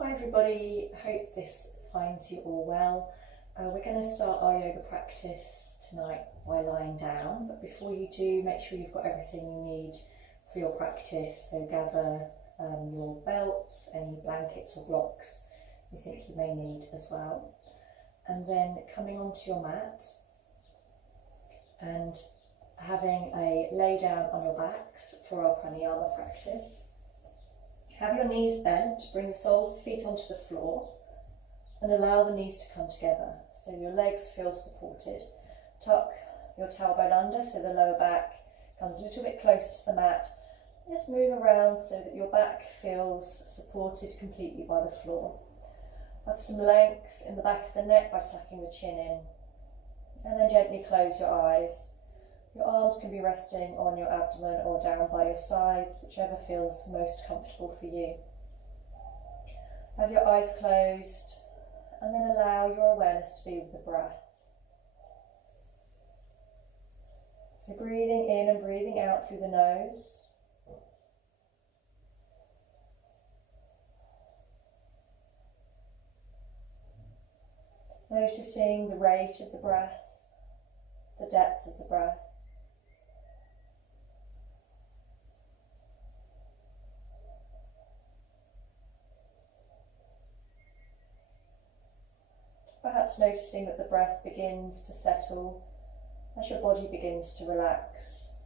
Hi everybody, hope this finds you all well. We're going to start our yoga practice tonight by lying down, but before you do, make sure you've got everything you need for your practice. So gather your belts, any blankets or blocks you think you may need as well. And then coming onto your mat and having a lay down on your backs for our pranayama practice. Have your knees bent, bring the soles of the feet onto the floor and allow the knees to come together so your legs feel supported. Tuck your tailbone under so the lower back comes a little bit close to the mat. Just move around so that your back feels supported completely by the floor. Have some length in the back of the neck by tucking the chin in, and then gently close your eyes. Your arms can be resting on your abdomen or down by your sides, whichever feels most comfortable for you. Have your eyes closed and then allow your awareness to be with the breath. So breathing in and breathing out through the nose. Noticing the rate of the breath, the depth of the breath. Perhaps noticing that the breath begins to settle as your body begins to relax.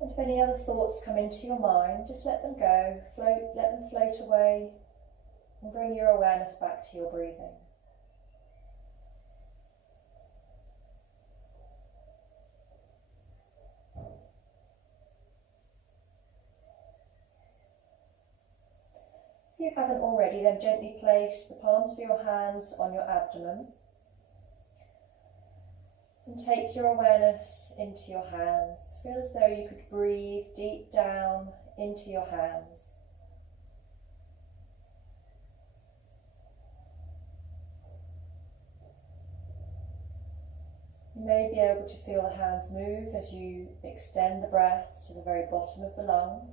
And if any other thoughts come into your mind, just let them go, let them float away, and bring your awareness back to your breathing. If you haven't already, then gently place the palms of your hands on your abdomen and take your awareness into your hands. Feel as though you could breathe deep down into your hands. You may be able to feel the hands move as you extend the breath to the very bottom of the lungs.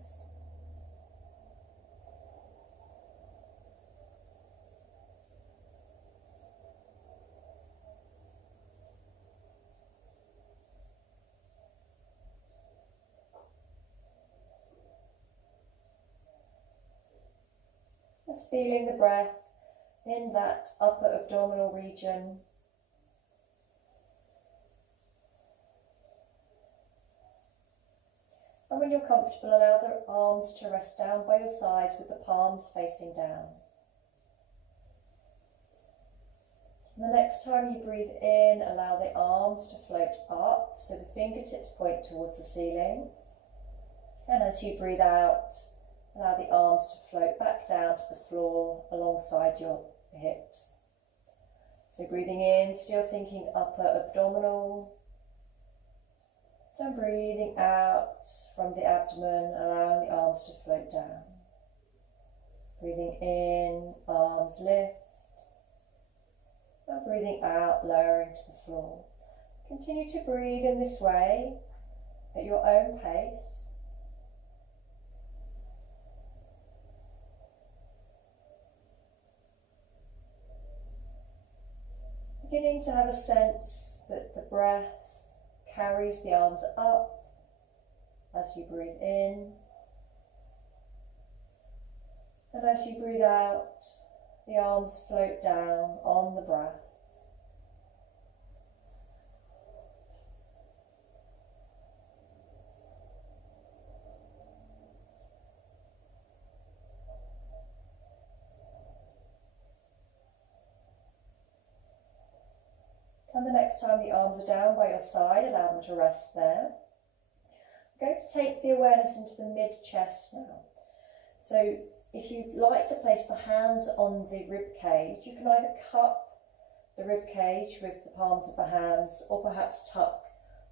Just feeling the breath in that upper abdominal region. And when you're comfortable, allow the arms to rest down by your sides with the palms facing down. And the next time you breathe in, allow the arms to float up so the fingertips point towards the ceiling. And as you breathe out, allow the arms to float back down to the floor alongside your hips. So breathing in, still thinking upper abdominal. And breathing out from the abdomen, allowing the arms to float down. Breathing in, arms lift. And breathing out, lowering to the floor. Continue to breathe in this way at your own pace. Beginning to have a sense that the breath carries the arms up as you breathe in, and as you breathe out, the arms float down on the breath. And the next time the arms are down by your side, allow them to rest there. I'm going to take the awareness into the mid-chest now. So if you'd like to place the hands on the rib cage, you can either cup the rib cage with the palms of the hands or perhaps tuck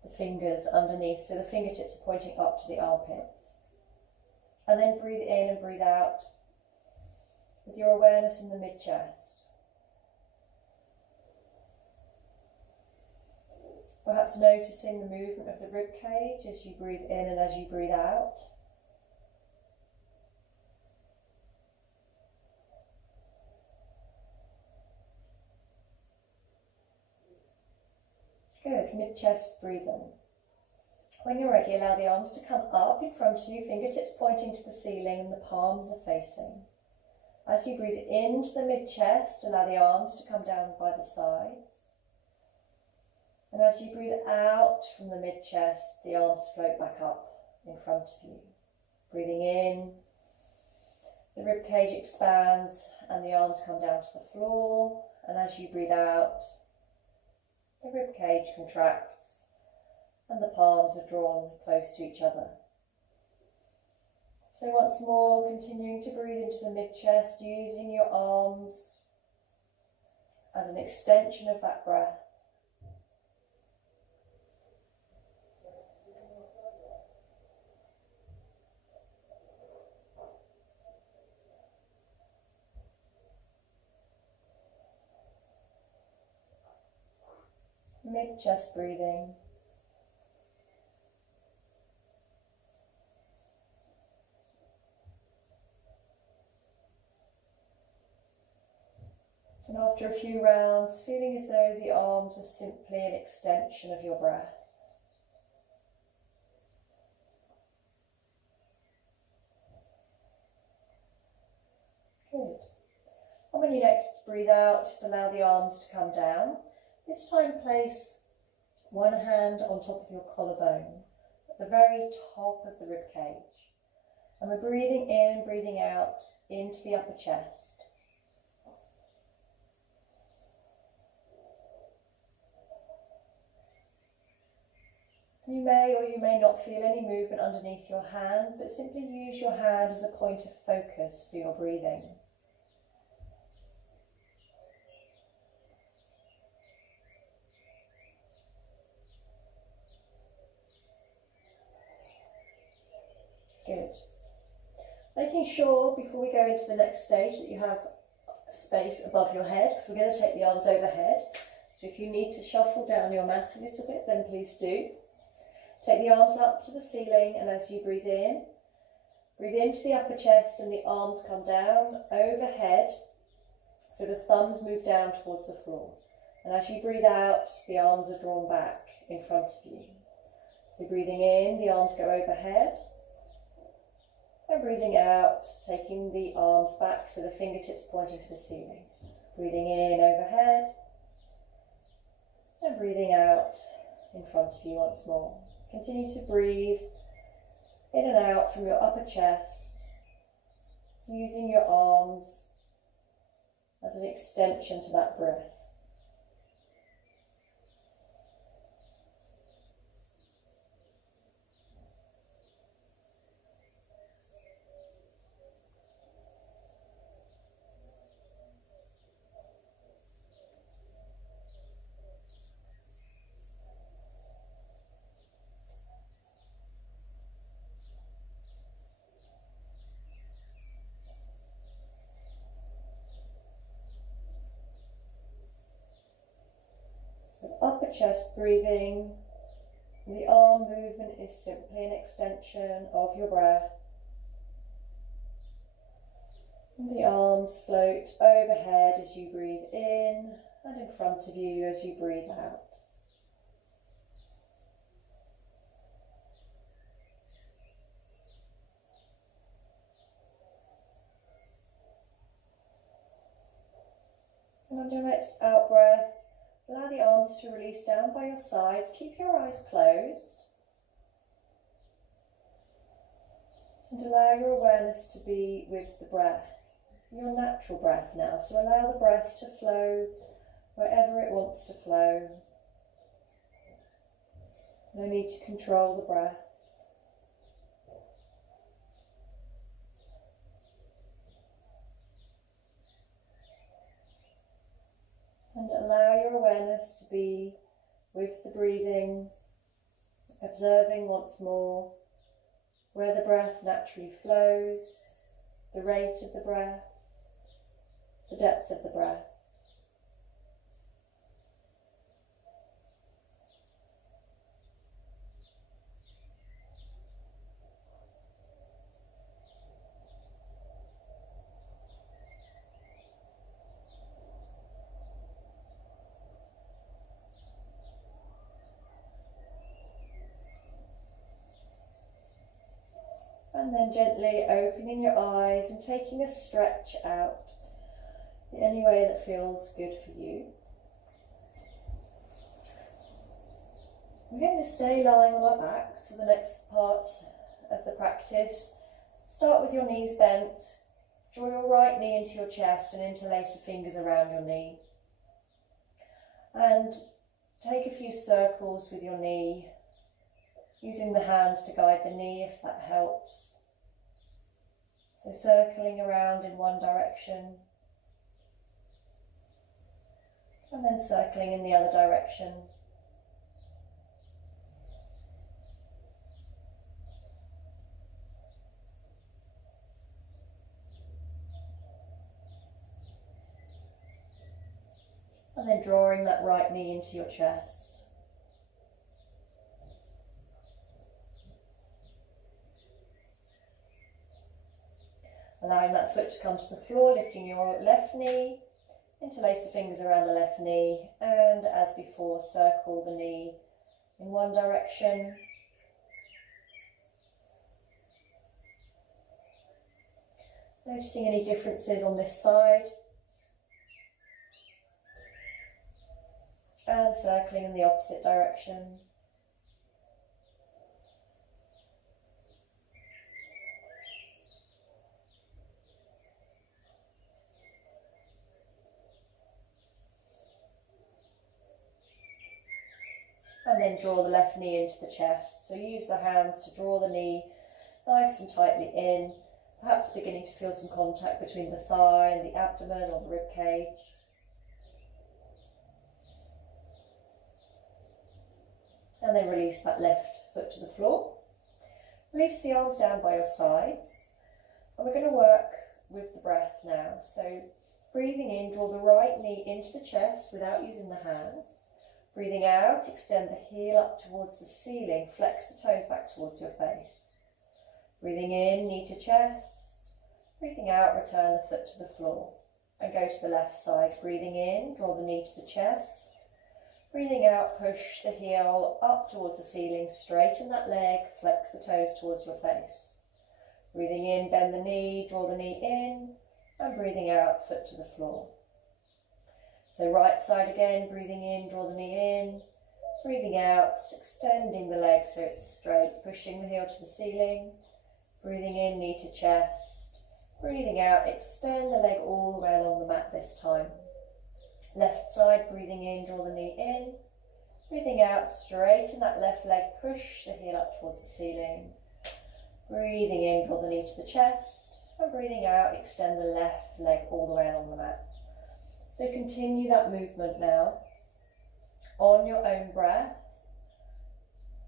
the fingers underneath so the fingertips are pointing up to the armpits. And then breathe in and breathe out with your awareness in the mid-chest. Perhaps noticing the movement of the rib cage as you breathe in and as you breathe out. Good, mid-chest breathing. When you're ready, allow the arms to come up in front of you, fingertips pointing to the ceiling and the palms are facing. As you breathe into the mid-chest, allow the arms to come down by the sides. And as you breathe out from the mid-chest, the arms float back up in front of you. Breathing in, the ribcage expands and the arms come down to the floor. And as you breathe out, the ribcage contracts and the palms are drawn close to each other. So once more, continuing to breathe into the mid-chest, using your arms as an extension of that breath. Mid-chest breathing. And after a few rounds, feeling as though the arms are simply an extension of your breath. Good. And when you next breathe out, just allow the arms to come down. This time place one hand on top of your collarbone, at the very top of the ribcage. And we're breathing in and breathing out into the upper chest. You may or you may not feel any movement underneath your hand, but simply use your hand as a point of focus for your breathing. Good. Making sure before we go into the next stage that you have space above your head, because we're going to take the arms overhead. So if you need to shuffle down your mat a little bit, then please do. Take the arms up to the ceiling, and as you breathe into the upper chest and the arms come down overhead, so the thumbs move down towards the floor. And as you breathe out, the arms are drawn back in front of you. So breathing in, the arms go overhead. And breathing out, taking the arms back, so the fingertips pointing to the ceiling. Breathing in overhead. And breathing out in front of you once more. Continue to breathe in and out from your upper chest, using your arms as an extension to that breath. So upper chest breathing, the arm movement is simply an extension of your breath. And the arms float overhead as you breathe in and in front of you as you breathe out. And on your next out breath, allow the arms to release down by your sides. Keep your eyes closed. And allow your awareness to be with the breath, your natural breath now. So allow the breath to flow wherever it wants to flow. No need to control the breath. And allow your awareness to be with the breathing, observing once more where the breath naturally flows, the rate of the breath, the depth of the breath. And then gently opening your eyes and taking a stretch out in any way that feels good for you. We're going to stay lying on our backs for the next part of the practice. Start with your knees bent. Draw your right knee into your chest and interlace the fingers around your knee. And take a few circles with your knee, using the hands to guide the knee if that helps. So circling around in one direction and then circling in the other direction. And then drawing that right knee into your chest. Allowing that foot to come to the floor, lifting your left knee, interlace the fingers around the left knee, and as before, circle the knee in one direction. Noticing any differences on this side. And circling in the opposite direction. And then draw the left knee into the chest. So use the hands to draw the knee nice and tightly in, perhaps beginning to feel some contact between the thigh and the abdomen or the rib cage. And then release that left foot to the floor. Release the arms down by your sides. And we're going to work with the breath now. So breathing in, draw the right knee into the chest without using the hands. Breathing out, extend the heel up towards the ceiling. Flex the toes back towards your face. Breathing in, knee to chest. Breathing out, return the foot to the floor. And go to the left side. Breathing in, draw the knee to the chest. Breathing out, push the heel up towards the ceiling, straighten that leg, flex the toes towards your face. Breathing in, bend the knee, draw the knee in, and breathing out, foot to the floor. So right side again, breathing in, draw the knee in, breathing out, extending the leg so it's straight, pushing the heel to the ceiling, breathing in, knee to chest, breathing out, extend the leg all the way along the mat this time. Left side, breathing in, draw the knee in, breathing out, straighten that left leg, push the heel up towards the ceiling, breathing in, draw the knee to the chest, and breathing out, extend the left leg all the way along the mat. So continue that movement now, on your own breath,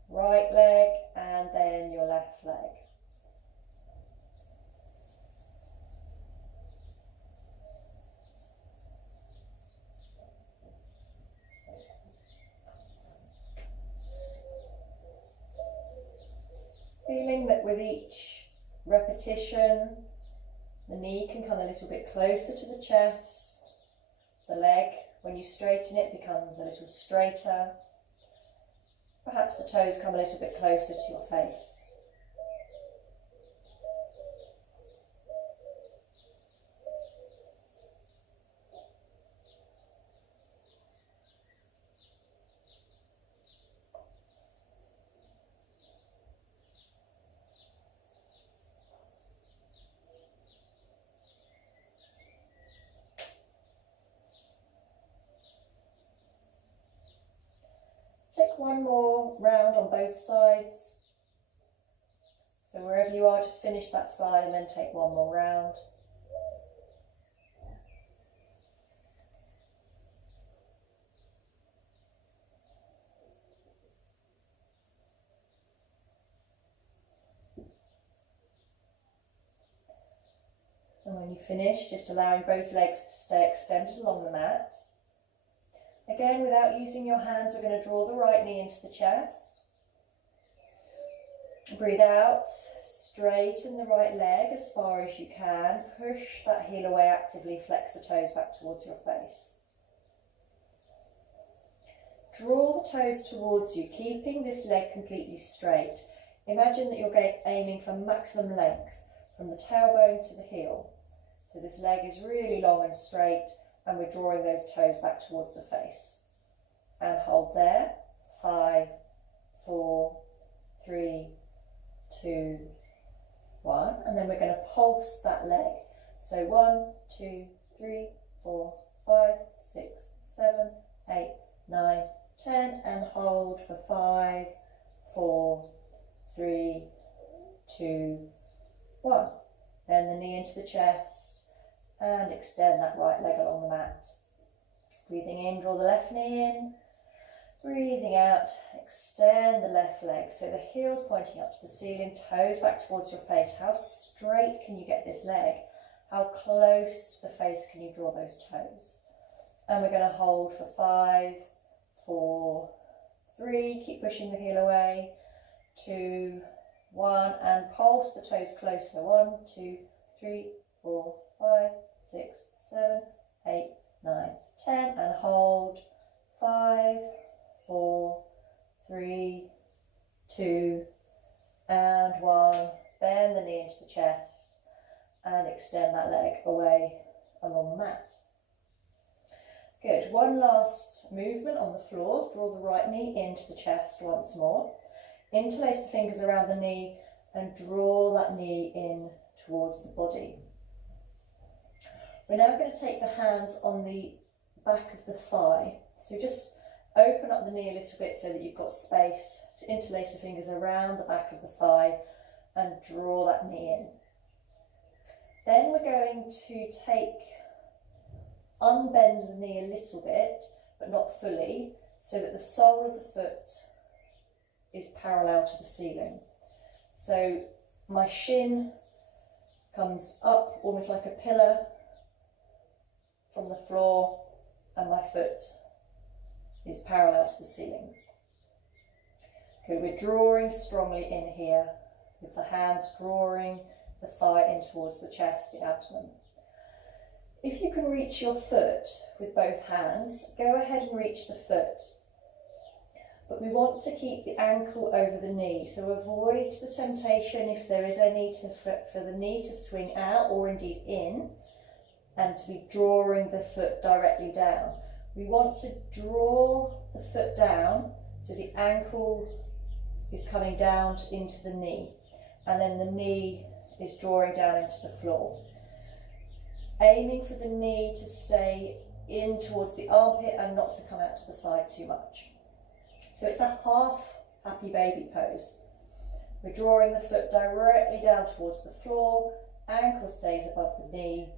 right leg and then your left leg. Feeling that with each repetition, the knee can come a little bit closer to the chest. The leg, when you straighten it, becomes a little straighter. Perhaps the toes come a little bit closer to your face. Take one more round on both sides. So wherever you are, just finish that side and then take one more round. And when you finish, just allowing both legs to stay extended along the mat. Again, without using your hands, we're going to draw the right knee into the chest. Breathe out, straighten the right leg as far as you can. Push that heel away actively, flex the toes back towards your face. Draw the toes towards you, keeping this leg completely straight. imagine that you're aiming for maximum length from the tailbone to the heel. So this leg is really long and straight, and we're drawing those toes back towards the face. And hold there. 5, 4, 3, 2, 1. And then we're going to pulse that leg. So 1, 2, 3, 4, 5, 6, 7, 8, 9, 10. And hold for 5, 4, 3, 2, 1. Bend the knee into the chest and extend that right leg along the mat. Breathing in, draw the left knee in. Breathing out, extend the left leg. So the heel's pointing up to the ceiling, toes back towards your face. How straight can you get this leg? How close to the face can you draw those toes? And we're going to hold for 5, 4, 3. Keep pushing the heel away. 2, 1. And pulse the toes closer. 1, 2, 3, 4, 5, 6, 7, 8, 9, 10. And hold. 5, 4, 3, 2, and 1. Bend the knee into the chest and extend that leg away along the mat. Good. One last movement on the floor. Draw the right knee into the chest once more. Interlace the fingers around the knee and draw that knee in towards the body. We're now going to take the hands on the back of the thigh. So just open up the knee a little bit so that you've got space to interlace your fingers around the back of the thigh and draw that knee in. Then we're going to unbend the knee a little bit, but not fully, so that the sole of the foot is parallel to the ceiling. So my shin comes up almost like a pillar from the floor, and my foot is parallel to the ceiling. Okay, we're drawing strongly in here with the hands drawing the thigh in towards the chest, the abdomen. If you can reach your foot with both hands, go ahead and reach the foot. But we want to keep the ankle over the knee, so avoid the temptation, if there is any, for the knee to swing out or indeed in, and to be drawing the foot directly down. We want to draw the foot down so the ankle is coming down into the knee, and then the knee is drawing down into the floor. Aiming for the knee to stay in towards the armpit and not to come out to the side too much. So it's a half happy baby pose. We're drawing the foot directly down towards the floor, ankle stays above the knee,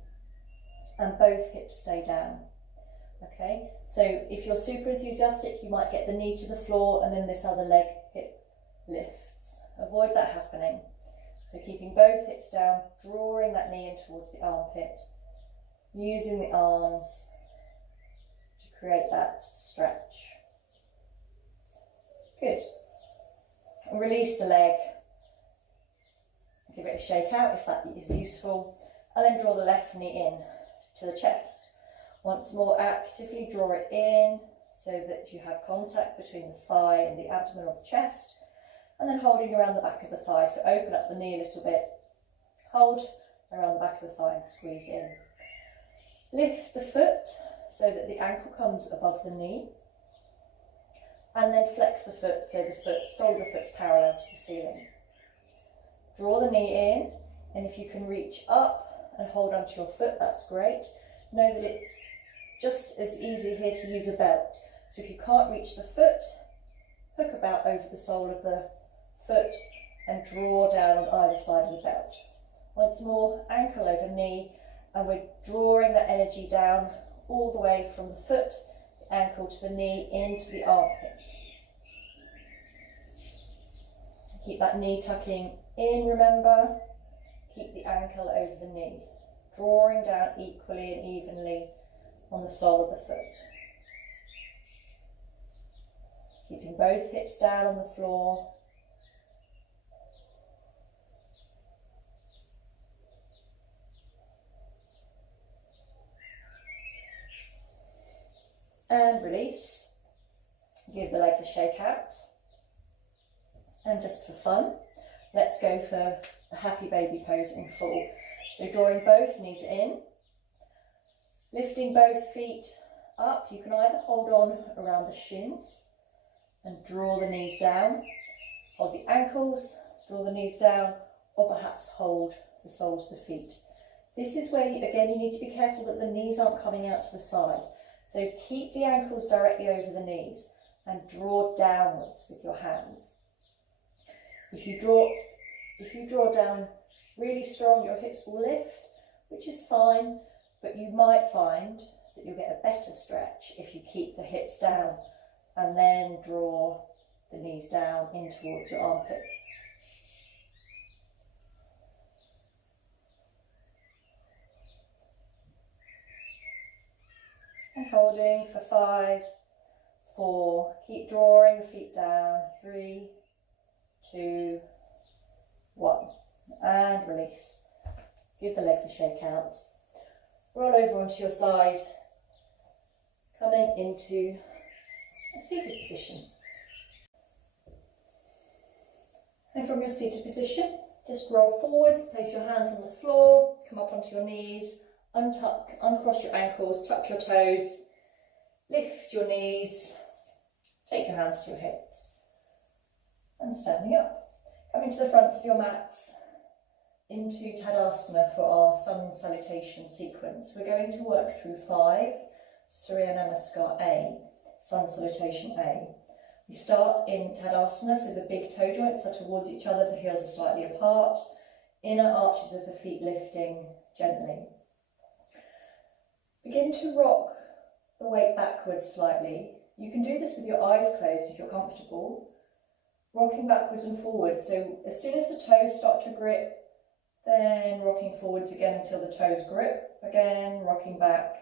and both hips stay down. Okay, so if you're super enthusiastic, you might get the knee to the floor and then this other leg hip lifts. Avoid that happening. So keeping both hips down, drawing that knee in towards the armpit, using the arms to create that stretch. Good. And release the leg. Give it a shake out if that is useful. And then draw the left knee in to the chest. Once more, actively draw it in so that you have contact between the thigh and the abdomen or the chest. And then holding around the back of the thigh. So open up the knee a little bit. Hold around the back of the thigh and squeeze in. Lift the foot so that the ankle comes above the knee. And then flex the foot so the sole of the foot's parallel to the ceiling. Draw the knee in, and if you can reach up and hold onto your foot, that's great. Know that it's just as easy here to use a belt. So if you can't reach the foot, hook a belt over the sole of the foot and draw down on either side of the belt. Once more, ankle over knee, and we're drawing that energy down all the way from the foot, the ankle to the knee, into the armpit. Keep that knee tucking in, remember. Keep the ankle over the knee, drawing down equally and evenly on the sole of the foot. Keeping both hips down on the floor. And release. Give the legs a shake out. And just for fun, Let's go for a happy baby pose in full. So drawing both knees in, lifting both feet up. You can either hold on around the shins and draw the knees down, hold the ankles, draw the knees down, or perhaps hold the soles of the feet. This is where, again, you need to be careful that the knees aren't coming out to the side. So keep the ankles directly over the knees and draw downwards with your hands. If you draw down really strong, your hips will lift, which is fine, but you might find that you'll get a better stretch if you keep the hips down and then draw the knees down in towards your armpits. And holding for 5, 4, keep drawing the feet down, 3, 2, 1, and release. Give the legs a shake out. Roll over onto your side, coming into a seated position. And from your seated position, just roll forwards, place your hands on the floor, come up onto your knees, uncross your ankles, tuck your toes, lift your knees, take your hands to your hips, and standing up. Coming to the front of your mats, into Tadasana for our sun salutation sequence. We're going to work through 5, Surya Namaskar A, sun salutation A. We start in Tadasana, so the big toe joints are towards each other, the heels are slightly apart, inner arches of the feet lifting gently. Begin to rock the weight backwards slightly. You can do this with your eyes closed if you're comfortable. Rocking backwards and forwards, so as soon as the toes start to grip, then rocking forwards again until the toes grip, again rocking back,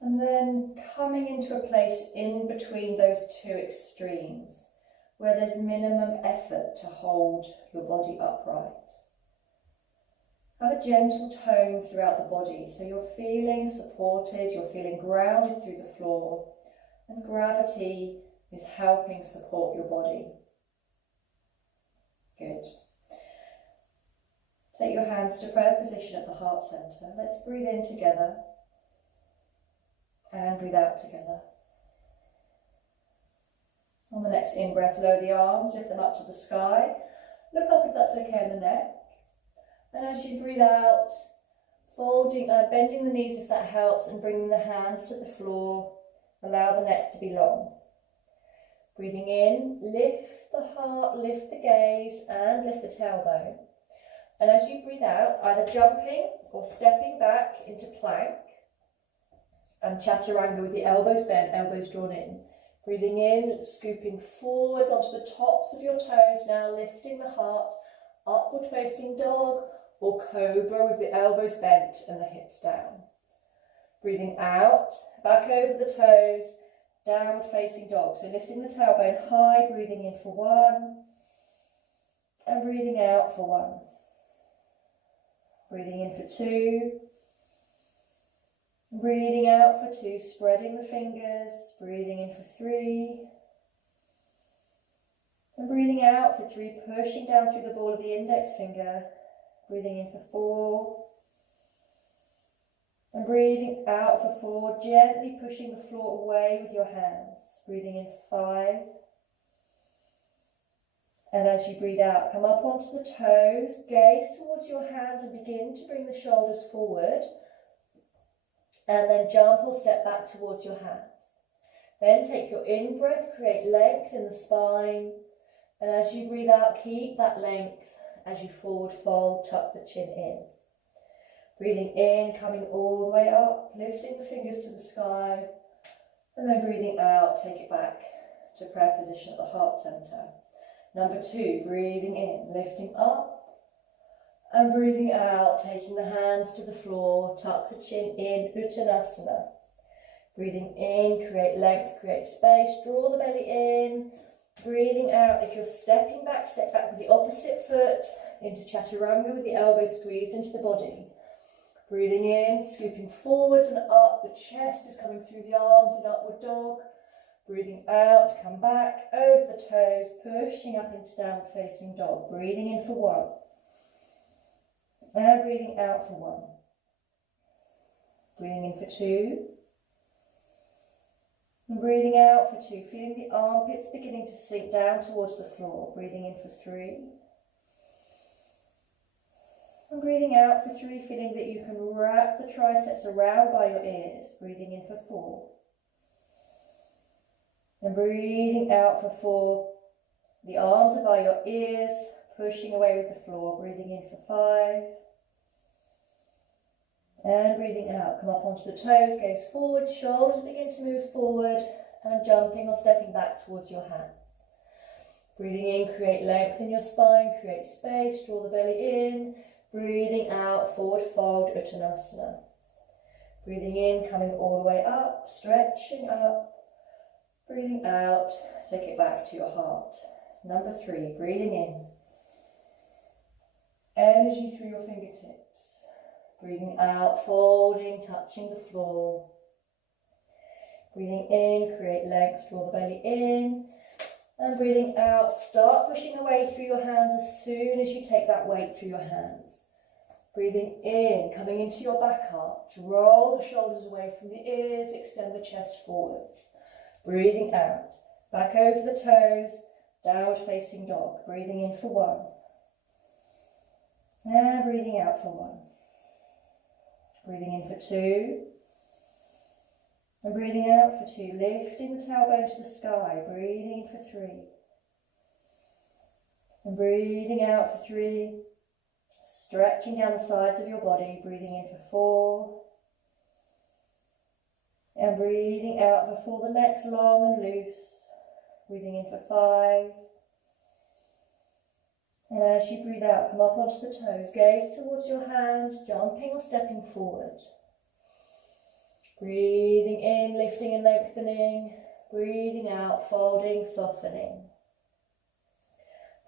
and then coming into a place in between those two extremes where there's minimum effort to hold your body upright. Have a gentle tone throughout the body, so you're feeling supported, you're feeling grounded through the floor, and gravity is helping support your body. Good. Take your hands to prayer position at the heart center. Let's breathe in together and breathe out together. On the next in-breath, lower the arms, lift them up to the sky. Look up if that's okay in the neck. And as you breathe out, bending the knees if that helps, and bringing the hands to the floor. Allow the neck to be long. Breathing in, lift the heart, lift the gaze, and lift the tailbone. And as you breathe out, either jumping or stepping back into plank and chaturanga with the elbows bent, elbows drawn in. Breathing in, scooping forwards onto the tops of your toes, now lifting the heart, upward facing dog or cobra with the elbows bent and the hips down. Breathing out, back over the toes, downward facing dog. So lifting the tailbone high, breathing in for 1 and breathing out for 1. Breathing in for 2, breathing out for 2, spreading the fingers, breathing in for 3, and breathing out for 3, pushing down through the ball of the index finger, breathing in for 4, and breathing out for 4, gently pushing the floor away with your hands, breathing in for 5. And as you breathe out, come up onto the toes, gaze towards your hands and begin to bring the shoulders forward. And then jump or step back towards your hands. Then take your in-breath, create length in the spine. And as you breathe out, keep that length as you forward fold, tuck the chin in. Breathing in, coming all the way up, lifting the fingers to the sky. And then breathing out, take it back to prayer position at the heart center. Number 2, breathing in, lifting up and breathing out, taking the hands to the floor, tuck the chin in, Uttanasana. Breathing in, create length, create space, draw the belly in. Breathing out, if you're stepping back, step back with the opposite foot into chaturanga with the elbows squeezed into the body. Breathing in, scooping forwards and up, the chest is coming through the arms in upward dog. Breathing out, come back over the toes, pushing up into downward facing dog. Breathing in for 1. And breathing out for 1. Breathing in for 2. And breathing out for 2. Feeling the armpits beginning to sink down towards the floor. Breathing in for 3. And breathing out for 3, feeling that you can wrap the triceps around by your ears. Breathing in for 4. And breathing out for 4. The arms are by your ears, pushing away with the floor. Breathing in for 5. And breathing out. Come up onto the toes, gaze forward, shoulders begin to move forward and jumping or stepping back towards your hands. Breathing in, create length in your spine, create space, draw the belly in. Breathing out, forward fold, Uttanasana. Breathing in, coming all the way up, stretching up. Breathing out, take it back to your heart. Number 3, breathing in. Energy through your fingertips. Breathing out, folding, touching the floor. Breathing in, create length, draw the belly in. And breathing out, start pushing away through your hands as soon as you take that weight through your hands. Breathing in, coming into your back arch. Roll the shoulders away from the ears, extend the chest forwards. Breathing out, back over the toes, downward facing dog. Breathing in for 1. And breathing out for 1. Breathing in for 2. And breathing out for 2. Lifting the tailbone to the sky. Breathing in for 3. And breathing out for 3. Stretching down the sides of your body. Breathing in for 4. And breathing out for 4. The neck's long and loose. Breathing in for 5. And as you breathe out, come up onto the toes. Gaze towards your hands, jumping or stepping forward. Breathing in, lifting and lengthening. Breathing out, folding, softening.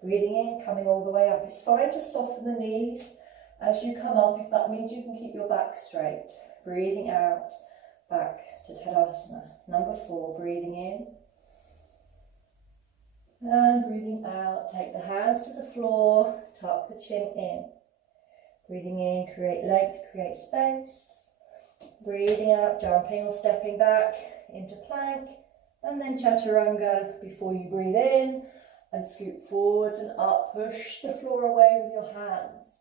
Breathing in, coming all the way up. It's fine to soften the knees as you come up, if that means you can keep your back straight. Breathing out, back to Tadasana. Number 4, breathing in. And breathing out, take the hands to the floor, tuck the chin in. Breathing in, create length, create space. Breathing out, jumping or stepping back into plank, and then chaturanga before you breathe in, and scoot forwards and up, push the floor away with your hands.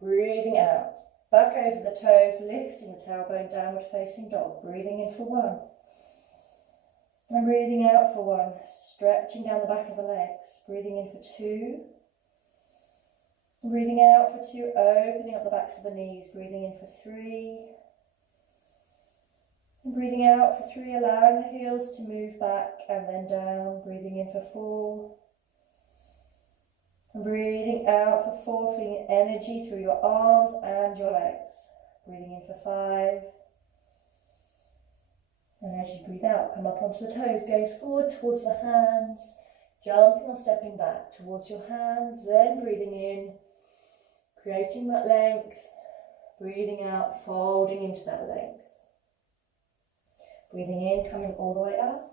Breathing out, back over the toes, lifting the tailbone, downward facing dog. Breathing in for 1. And breathing out for 1, stretching down the back of the legs. Breathing in for 2. And breathing out for 2, opening up the backs of the knees. Breathing in for 3. And breathing out for 3, allowing the heels to move back and then down. Breathing in for 4. And breathing out for 4, feeling energy through your arms and your legs. Breathing in for 5. And as you breathe out, come up onto the toes, gaze forward towards the hands, jumping or stepping back towards your hands, then breathing in, creating that length, breathing out, folding into that length. Breathing in, coming all the way up.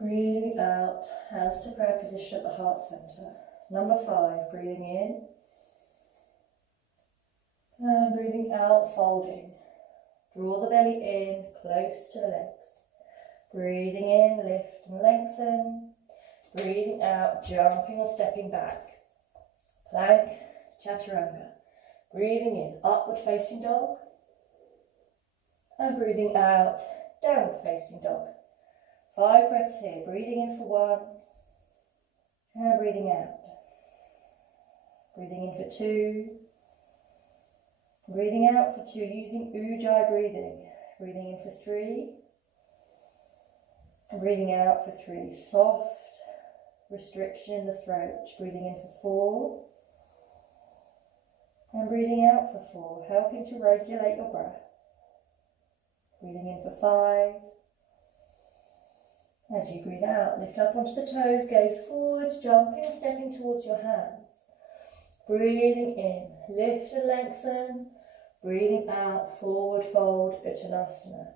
Breathing out, hands to prayer position at the heart center. Number 5, breathing in. And breathing out, folding. Draw the belly in, close to the legs. Breathing in, lift and lengthen. Breathing out, jumping or stepping back. Plank, chaturanga. Breathing in, upward facing dog. And breathing out, downward facing dog. 5 breaths here. Breathing in for 1. And breathing out. Breathing in for 2. Breathing out for 2, using Ujjayi breathing. Breathing in for 3. And breathing out for 3. Soft restriction in the throat. Breathing in for 4. And breathing out for 4, helping to regulate your breath. Breathing in for 5. As you breathe out, lift up onto the toes, gaze forwards, jumping or stepping towards your hands. Breathing in, lift and lengthen. Breathing out, forward fold, Uttanasana.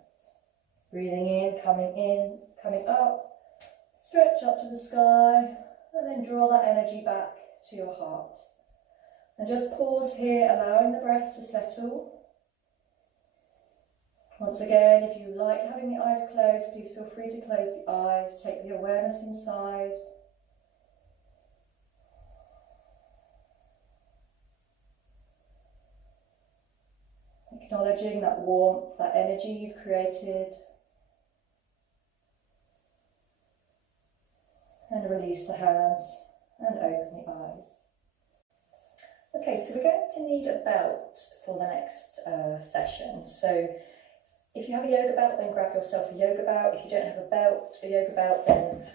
Breathing in, coming up, stretch up to the sky, and then draw that energy back to your heart. And just pause here, allowing the breath to settle. Once again, if you like having the eyes closed, please feel free to close the eyes. Take the awareness inside. Acknowledging that warmth, that energy you've created. And release the hands and open the eyes. Okay, so we're going to need a belt for the next session. So if you have a yoga belt, then grab yourself a yoga belt. If you don't have a yoga belt, then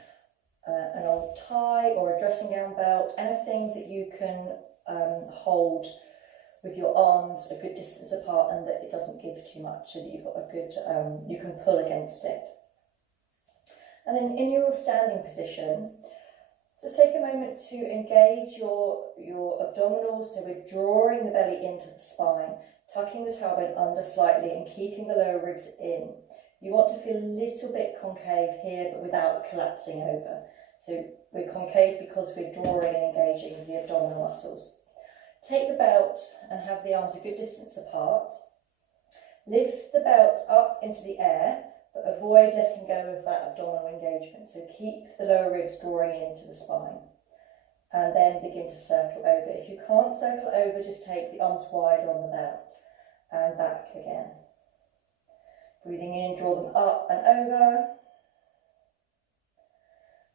an old tie or a dressing gown belt, anything that you can hold with your arms a good distance apart and that it doesn't give too much, so that you've got a good, you can pull against it. And then in your standing position, just take a moment to engage your abdominals, so we're drawing the belly into the spine, tucking the tailbone under slightly and keeping the lower ribs in. You want to feel a little bit concave here, but without collapsing over. So we're concave because we're drawing and engaging the abdominal muscles. Take the belt and have the arms a good distance apart. Lift the belt up into the air, but avoid letting go of that abdominal engagement. So keep the lower ribs drawing into the spine. And then begin to circle over. If you can't circle over, just take the arms wider on the belt and back again. Breathing in, draw them up and over.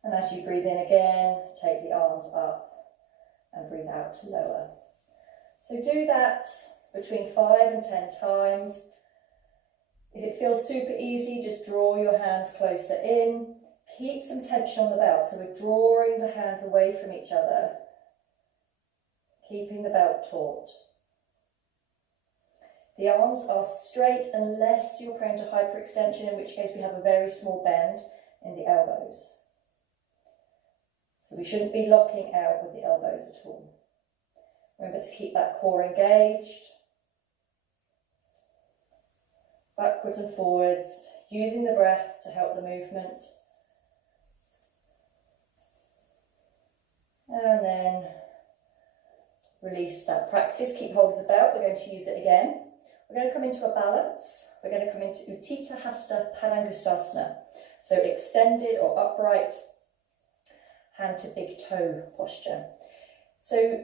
And as you breathe in again, take the arms up and breathe out to lower. So do that between 5 and 10 times. If it feels super easy, just draw your hands closer in. Keep some tension on the belt, so we're drawing the hands away from each other, keeping the belt taut. The arms are straight unless you're prone to hyperextension, in which case we have a very small bend in the elbows. So we shouldn't be locking out with the elbows at all. Remember to keep that core engaged. Backwards and forwards, using the breath to help the movement. And then release that practice. Keep hold of the belt. We're going to use it again. We're going to come into a balance. We're going to come into Utthita Hasta Padangusthasana. So extended or upright, hand to big toe posture. So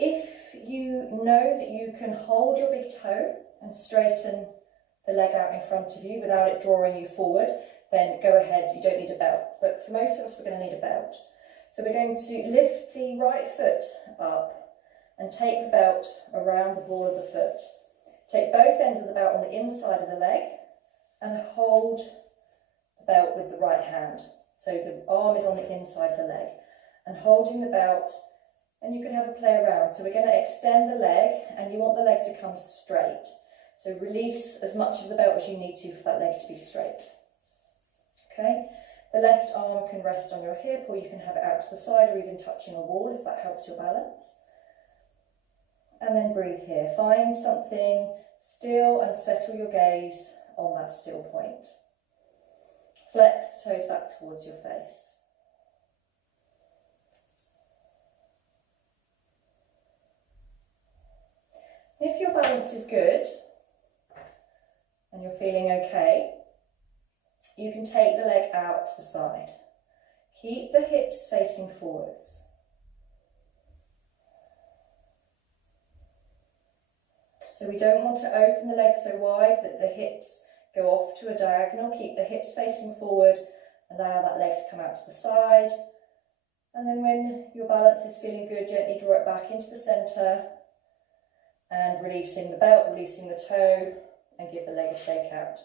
if you know that you can hold your big toe and straighten the leg out in front of you without it drawing you forward, then go ahead, you don't need a belt. But for most of us, we're going to need a belt. So we're going to lift the right foot up and take the belt around the ball of the foot. Take both ends of the belt on the inside of the leg and hold the belt with the right hand. So the arm is on the inside of the leg and holding the belt, and you can have a play around. So we're going to extend the leg and you want the leg to come straight. So release as much of the belt as you need to for that leg to be straight. Okay, the left arm can rest on your hip, or you can have it out to the side or even touching a wall if that helps your balance. And then breathe here. Find something still and settle your gaze on that still point. Flex the toes back towards your face. If your balance is good and you're feeling okay, you can take the leg out to the side. Keep the hips facing forwards. So we don't want to open the leg so wide that the hips go off to a diagonal. Keep the hips facing forward, allow that leg to come out to the side. And then when your balance is feeling good, gently draw it back into the centre and releasing the belt, releasing the toe, and give the leg a shake out.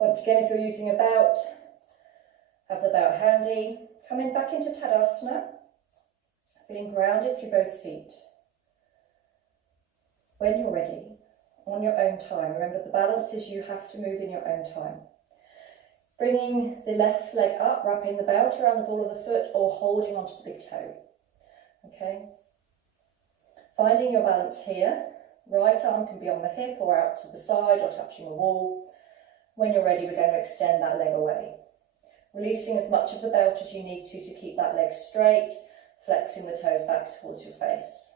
Once again, if you're using a belt, have the belt handy. Coming back into Tadasana, feeling grounded through both feet. When you're ready, on your own time, remember the balance is you have to move in your own time. Bringing the left leg up, wrapping the belt around the ball of the foot or holding onto the big toe. Okay. Finding your balance here. Right arm can be on the hip or out to the side or touching a wall. When you're ready, we're going to extend that leg away, releasing as much of the belt as you need to keep that leg straight, flexing the toes back towards your face.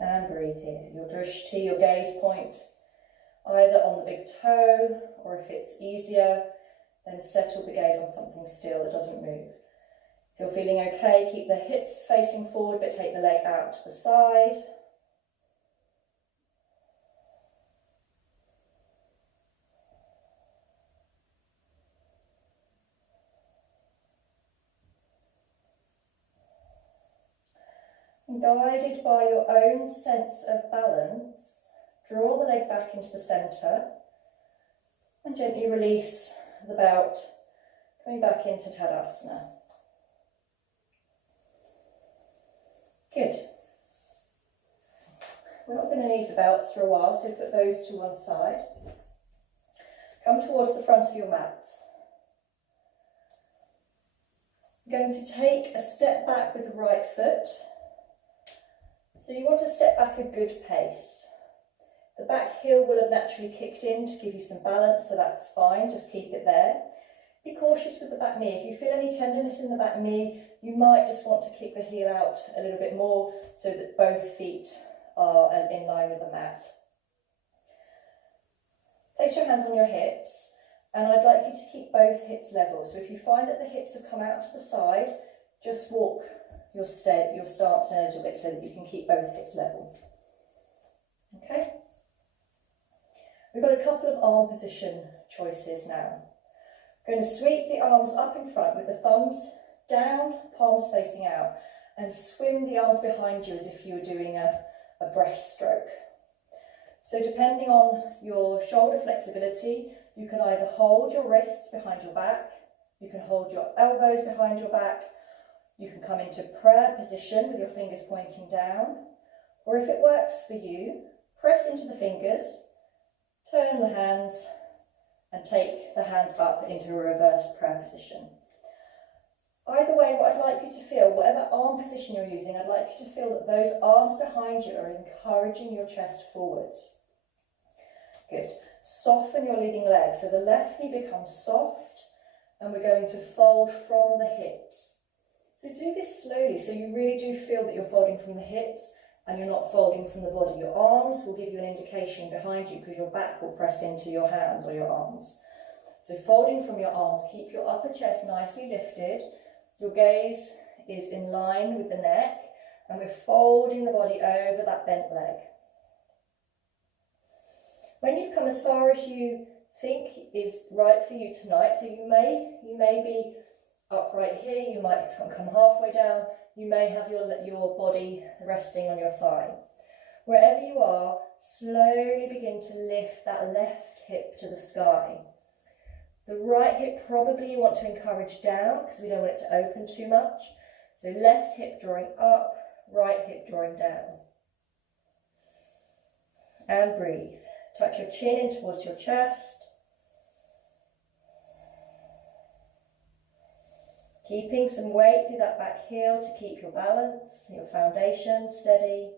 And breathe here. Your drishti, your gaze point, either on the big toe, or if it's easier, then settle the gaze on something still that doesn't move. If you're feeling okay, keep the hips facing forward, but take the leg out to the side. And guided by your own sense of balance, draw the leg back into the centre and gently release the belt, coming back into Tadasana. Good. We're not going to need the belts for a while, so put those to one side. Come towards the front of your mat. You're going to take a step back with the right foot. So you want to step back a good pace. The back heel will have naturally kicked in to give you some balance, so that's fine, just keep it there. Be cautious with the back knee. If you feel any tenderness in the back knee, you might just want to kick the heel out a little bit more so that both feet are in line with the mat. Place your hands on your hips, and I'd like you to keep both hips level. So if you find that the hips have come out to the side, just walk your stance a little bit so that you can keep both hips level. Okay? We've got a couple of arm position choices now. We're going to sweep the arms up in front with the thumbs down, palms facing out, and swim the arms behind you as if you were doing a breaststroke. So depending on your shoulder flexibility, you can either hold your wrists behind your back, you can hold your elbows behind your back, you can come into prayer position with your fingers pointing down, or if it works for you, press into the fingers, turn the hands, and take the hands up into a reverse prayer position. Either way, what I'd like you to feel, whatever arm position you're using, I'd like you to feel that those arms behind you are encouraging your chest forwards. Good. Soften your leading leg. So the left knee becomes soft, and we're going to fold from the hips. So do this slowly, so you really do feel that you're folding from the hips and you're not folding from the body. Your arms will give you an indication behind you because your back will press into your hands or your arms. So folding from your arms, keep your upper chest nicely lifted. Your gaze is in line with the neck, and we're folding the body over that bent leg. When you've come as far as you think is right for you tonight, so you may be upright here, you might come halfway down, you may have your body resting on your thigh. Wherever you are, slowly begin to lift that left hip to the sky. The right hip probably you want to encourage down because we don't want it to open too much. So left hip drawing up, right hip drawing down. And breathe. Tuck your chin in towards your chest. Keeping some weight through that back heel to keep your balance, your foundation steady.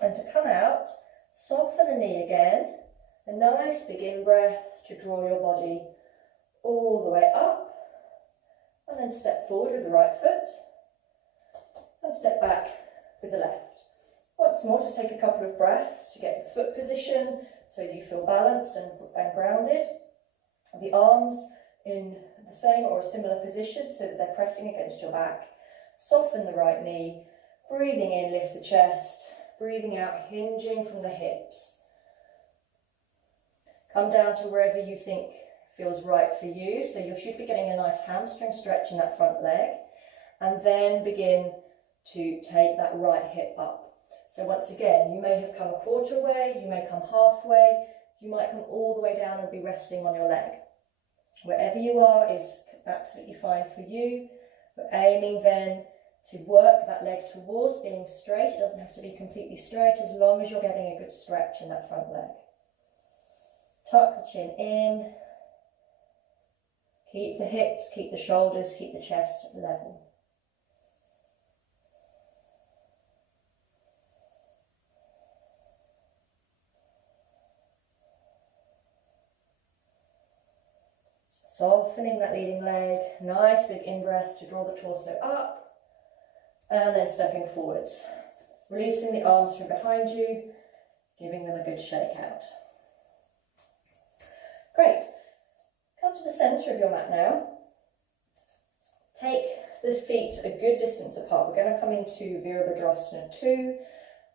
And to come out, soften the knee again. A nice big in-breath to draw your body all the way up. And then step forward with the right foot. And step back with the left. Once more, just take a couple of breaths to get the foot position so you feel balanced and grounded. The arms in the same or a similar position so that they're pressing against your back. Soften the right knee. Breathing in, lift the chest. Breathing out, hinging from the hips. Come down to wherever you think feels right for you. So you should be getting a nice hamstring stretch in that front leg. And then begin to take that right hip up. So once again, you may have come a quarter way, you may come halfway, you might come all the way down and be resting on your leg. Wherever you are is absolutely fine for you. We're aiming then to work that leg towards being straight. It doesn't have to be completely straight as long as you're getting a good stretch in that front leg. Tuck the chin in. Keep the hips, keep the shoulders, keep the chest level. Softening that leading leg, nice big in-breath to draw the torso up, and then stepping forwards. Releasing the arms from behind you, giving them a good shake out. Great. Come to the centre of your mat now. Take the feet a good distance apart. We're going to come into Virabhadrasana 2,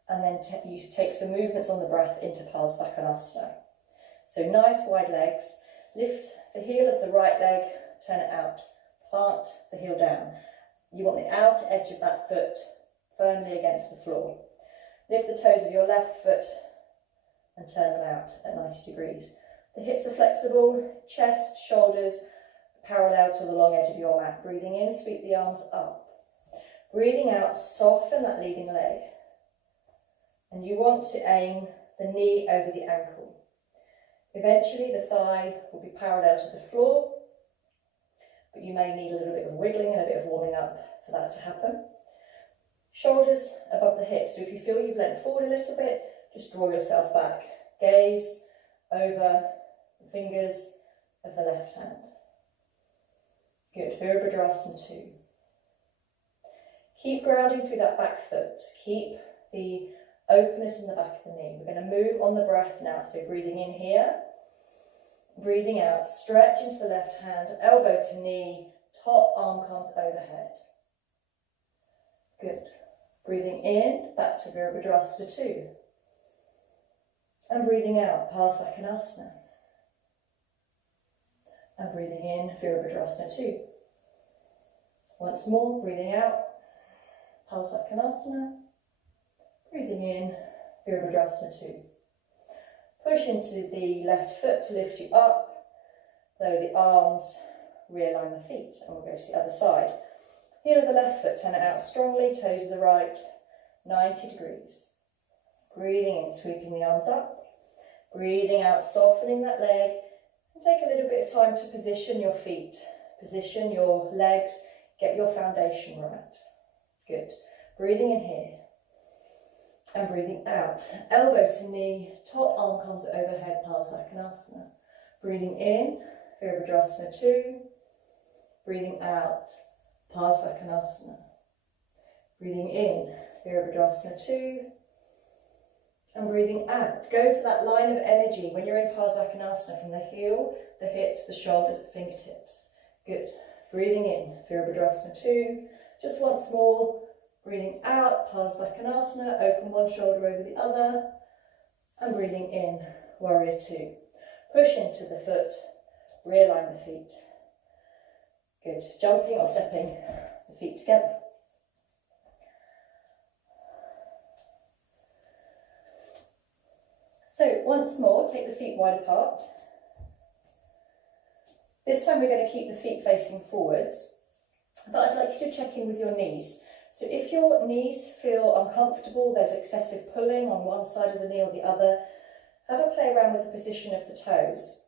and then you take some movements on the breath into Parsvakonasana. So nice wide legs. Lift the heel of the right leg, turn it out. Plant the heel down. You want the outer edge of that foot firmly against the floor. Lift the toes of your left foot and turn them out at 90 degrees. The hips are flexible, chest, shoulders parallel to the long edge of your mat. Breathing in, sweep the arms up. Breathing out, soften that leading leg. And you want to aim the knee over the ankle. Eventually the thigh will be parallel to the floor, but you may need a little bit of wiggling and a bit of warming up for that to happen. Shoulders above the hips, so if you feel you've leant forward a little bit, just draw yourself back. Gaze over the fingers of the left hand. Good, Virabhadrasana 2. Keep grounding through that back foot. Keep the openness in the back of the knee. We're going to move on the breath now, so breathing in here, breathing out, stretch into the left hand, elbow to knee, top arm comes overhead. Good. Breathing in, back to Virabhadrasana 2. And breathing out, Parsvakonasana. And breathing in, Virabhadrasana 2. Once more, breathing out, Parsvakonasana. Breathing in, Virabhadrasana 2. Push into the left foot to lift you up, though the arms realign the feet, and we'll go to the other side. Heel of the left foot, turn it out strongly, toes of the right, 90 degrees. Breathing in, sweeping the arms up. Breathing out, softening that leg, and take a little bit of time to position your feet, position your legs, get your foundation right. Good. Breathing in here. And breathing out, elbow to knee, top arm comes overhead, Parsvakonasana. Breathing in, Virabhadrasana 2. Breathing out, Parsvakonasana. Breathing in, Virabhadrasana 2. And breathing out. Go for that line of energy when you're in Parsvakonasana, from the heel, the hips, the shoulders, the fingertips. Good. Breathing in, Virabhadrasana 2. Just once more. Breathing out, Parsvakonasana, open one shoulder over the other, and breathing in, Warrior 2. Push into the foot, realign the feet. Good, jumping or stepping the feet together. So once more, take the feet wide apart. This time we're going to keep the feet facing forwards, but I'd like you to check in with your knees. So if your knees feel uncomfortable, there's excessive pulling on one side of the knee or the other, have a play around with the position of the toes.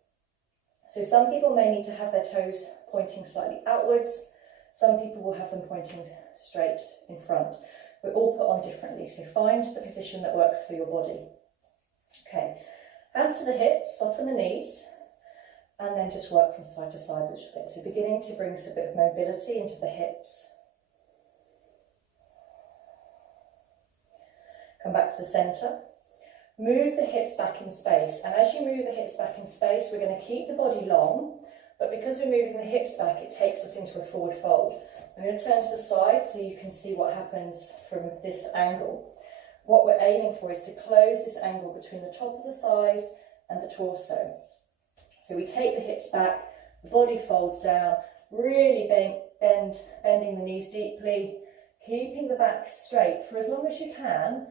So some people may need to have their toes pointing slightly outwards, some people will have them pointing straight in front. We're all put on differently, so find the position that works for your body. Okay, hands to the hips, soften the knees, and then just work from side to side a little bit. So beginning to bring a bit of mobility into the hips. Come back to the centre. Move the hips back in space, and as you move the hips back in space, we're going to keep the body long, but because we're moving the hips back, it takes us into a forward fold. I'm going to turn to the side so you can see what happens from this angle. What we're aiming for is to close this angle between the top of the thighs and the torso. So we take the hips back, the body folds down, really bending the knees deeply, keeping the back straight for as long as you can.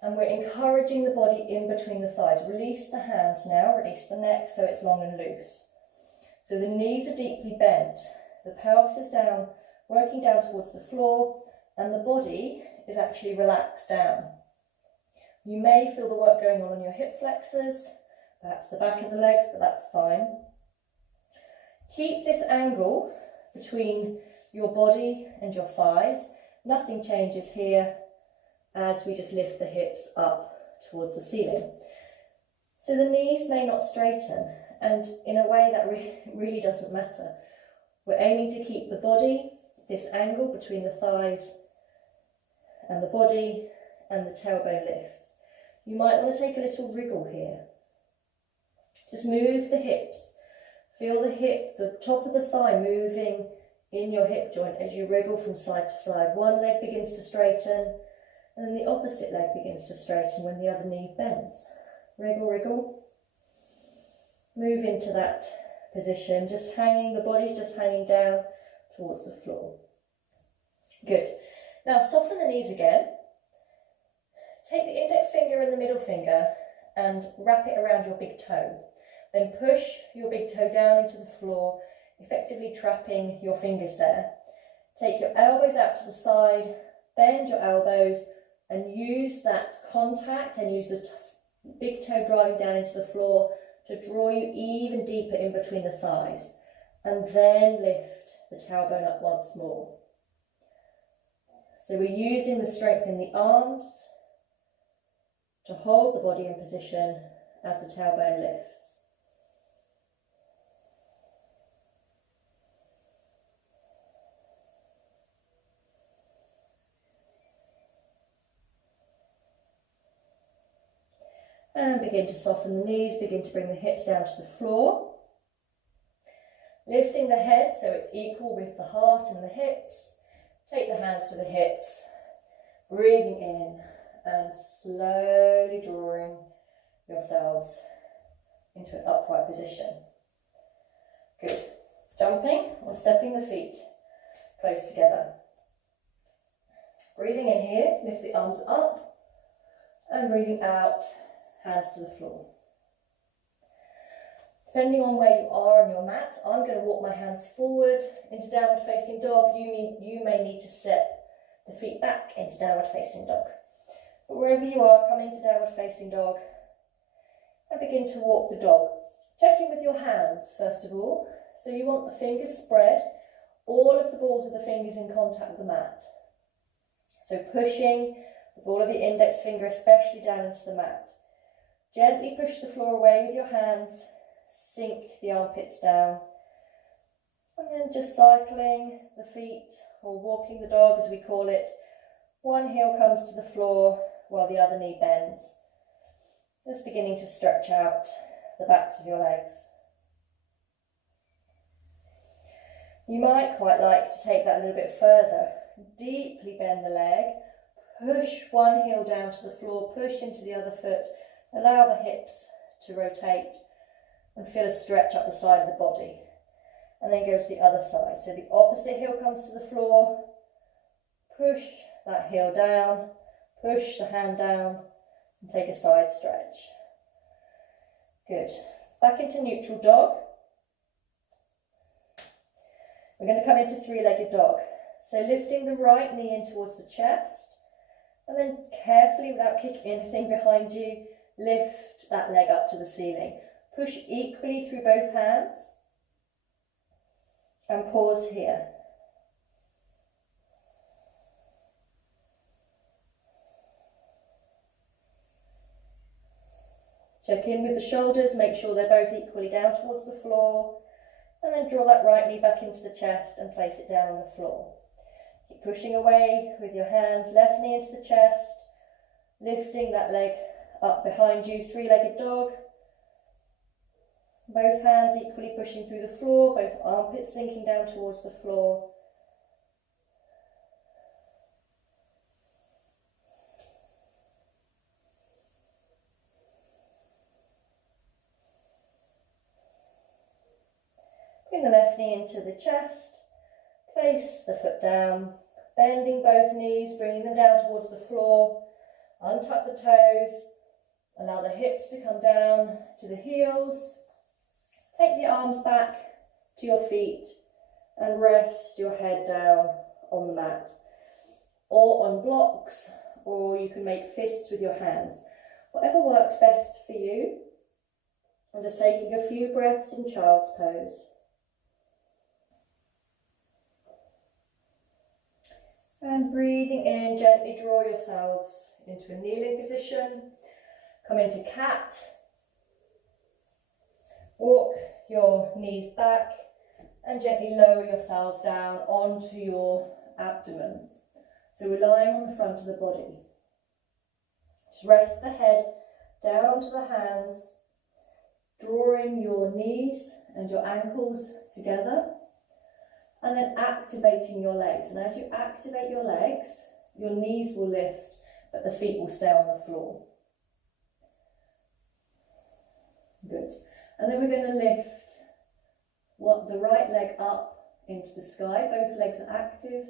And we're encouraging the body in between the thighs. Release the hands now, release the neck so it's long and loose. So the knees are deeply bent, the pelvis is down, working down towards the floor, and the body is actually relaxed down. You may feel the work going on your hip flexors, perhaps the back of the legs, but that's fine. Keep this angle between your body and your thighs. Nothing changes here as we just lift the hips up towards the ceiling. So the knees may not straighten, and in a way that really doesn't matter. We're aiming to keep the body, this angle between the thighs and the body, and the tailbone lifts. You might want to take a little wriggle here. Just move the hips. Feel the hip, the top of the thigh moving in your hip joint as you wriggle from side to side. One leg begins to straighten, and then the opposite leg begins to straighten when the other knee bends. Wriggle, wriggle. Move into that position, just hanging, the body's just hanging down towards the floor. Good. Now soften the knees again. Take the index finger and the middle finger and wrap it around your big toe. Then push your big toe down into the floor, effectively trapping your fingers there. Take your elbows out to the side, bend your elbows, and use that contact and use the big toe driving down into the floor to draw you even deeper in between the thighs. And then lift the tailbone up once more. So we're using the strength in the arms to hold the body in position as the tailbone lifts. And begin to soften the knees, begin to bring the hips down to the floor. Lifting the head so it's equal with the heart and the hips. Take the hands to the hips, breathing in and slowly drawing yourselves into an upright position. Good. Jumping or stepping the feet close together. Breathing in here, lift the arms up, and breathing out, hands to the floor. Depending on where you are on your mat, I'm going to walk my hands forward into downward facing dog. You may need to step the feet back into downward facing dog. But wherever you are, come into downward facing dog and begin to walk the dog. Check in with your hands first of all. So you want the fingers spread, all of the balls of the fingers in contact with the mat. So pushing the ball of the index finger especially down into the mat. Gently push the floor away with your hands, sink the armpits down, and then just cycling the feet, or walking the dog as we call it. One heel comes to the floor while the other knee bends. Just beginning to stretch out the backs of your legs. You might quite like to take that a little bit further. Deeply bend the leg, push one heel down to the floor, push into the other foot, allow the hips to rotate and feel a stretch up the side of the body. And then go to the other side. So the opposite heel comes to the floor, push that heel down, push the hand down and take a side stretch. Good. Back into neutral dog. We're going to come into three-legged dog. So lifting the right knee in towards the chest, and then carefully, without kicking anything behind you, lift that leg up to the ceiling. Push equally through both hands and pause here. Check in with the shoulders, make sure they're both equally down towards the floor, and then draw that right knee back into the chest and place it down on the floor. Keep pushing away with your hands, left knee into the chest, lifting that leg up behind you, three-legged dog. Both hands equally pushing through the floor, both armpits sinking down towards the floor. Bring the left knee into the chest, place the foot down, bending both knees, bringing them down towards the floor, untuck the toes, allow the hips to come down to the heels, take the arms back to your feet and rest your head down on the mat, or on blocks, or you can make fists with your hands. Whatever works best for you. And just taking a few breaths in child's pose. And breathing in, gently draw yourselves into a kneeling position. Come into cat. Walk your knees back and gently lower yourselves down onto your abdomen. So we're lying on the front of the body. Just rest the head down onto the hands, drawing your knees and your ankles together, and then activating your legs. And as you activate your legs, your knees will lift, but the feet will stay on the floor. Good. And then we're going to lift the right leg up into the sky. Both legs are active.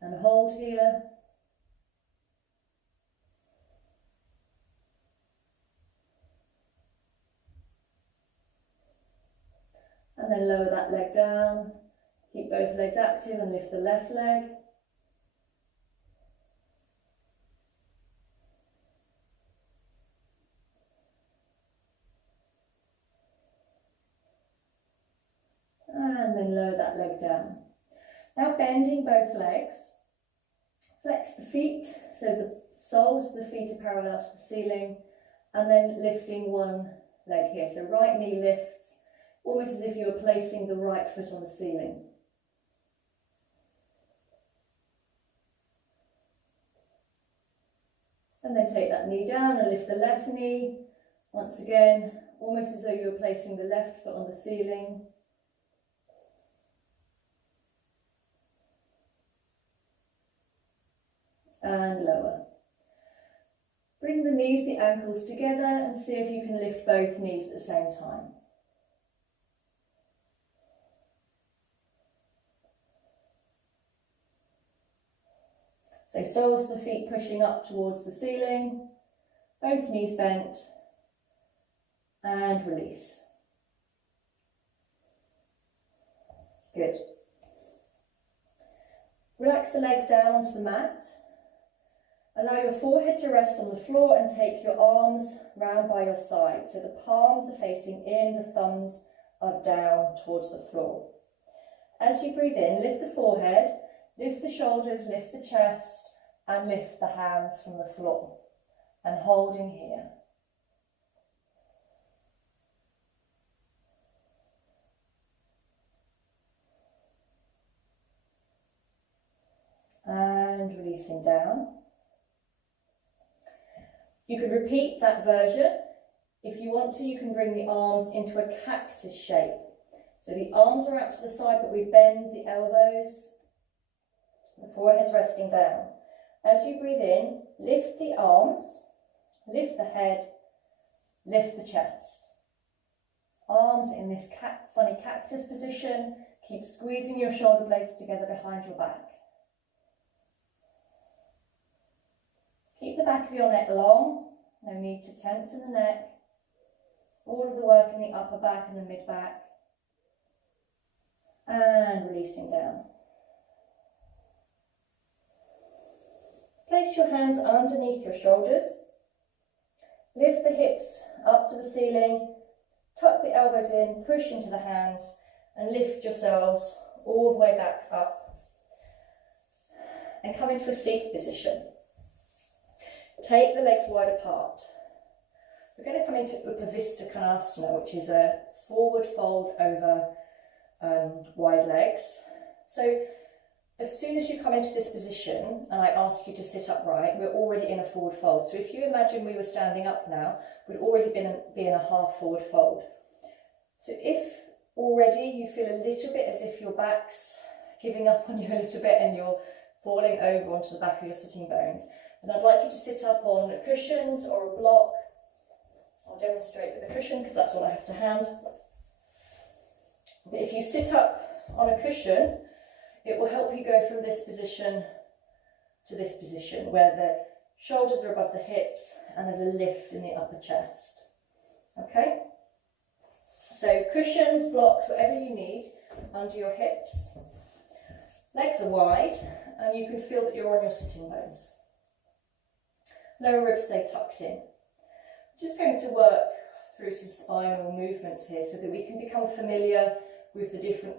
And hold here. And then lower that leg down. Keep both legs active and lift the left leg. And then lower that leg down. Now bending both legs. Flex the feet so the soles of the feet are parallel to the ceiling, and then lifting one leg here. So right knee lifts, almost as if you were placing the right foot on the ceiling. And then take that knee down and lift the left knee. Once again, almost as though you were placing the left foot on the ceiling. And lower. Bring the knees, the ankles together, and see if you can lift both knees at the same time. So soles of the feet pushing up towards the ceiling, both knees bent, and release. Good. Relax the legs down onto the mat. Allow your forehead to rest on the floor and take your arms round by your side. So the palms are facing in, the thumbs are down towards the floor. As you breathe in, lift the forehead, lift the shoulders, lift the chest, and lift the hands from the floor. And holding here. And releasing down. You could repeat that version. If you want to, you can bring the arms into a cactus shape. So the arms are out to the side, but we bend the elbows. The forehead's resting down. As you breathe in, lift the arms, lift the head, lift the chest. Arms in this funny cactus position. Keep squeezing your shoulder blades together behind your back. Keep the back of your neck long, no need to tense in the neck. All of the work in the upper back and the mid back. And releasing down. Place your hands underneath your shoulders. Lift the hips up to the ceiling. Tuck the elbows in, push into the hands, and lift yourselves all the way back up. And come into a seated position. Take the legs wide apart. We're going to come into Upavistha which is a forward fold over wide legs. So as soon as you come into this position and I ask you to sit upright, we're already in a forward fold. So if you imagine we were standing up now, we'd already be in a half forward fold. So if already you feel a little bit as if your back's giving up on you a little bit and you're falling over onto the back of your sitting bones, and I'd like you to sit up on cushions or a block. I'll demonstrate with a cushion because that's all I have to hand. But if you sit up on a cushion, it will help you go from this position to this position where the shoulders are above the hips and there's a lift in the upper chest. Okay? So cushions, blocks, whatever you need under your hips. Legs are wide and you can feel that you're on your sitting bones. Lower ribs stay tucked in. Just going to work through some spinal movements here so that we can become familiar with the different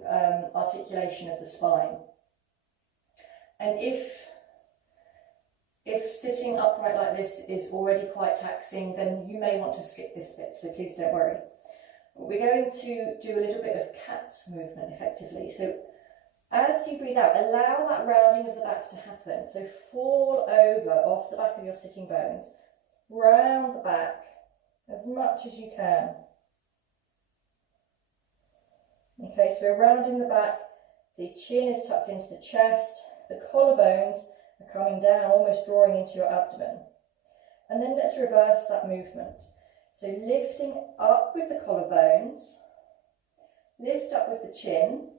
articulation of the spine. And if sitting upright like this is already quite taxing, then you may want to skip this bit, so please don't worry. We're going to do a little bit of cat movement effectively. So as you breathe out, allow that rounding of the back to happen. So fall over off the back of your sitting bones, round the back as much as you can. Okay, so we're rounding the back, the chin is tucked into the chest, the collarbones are coming down, almost drawing into your abdomen. And then let's reverse that movement. So lifting up with the collarbones, lift up with the chin,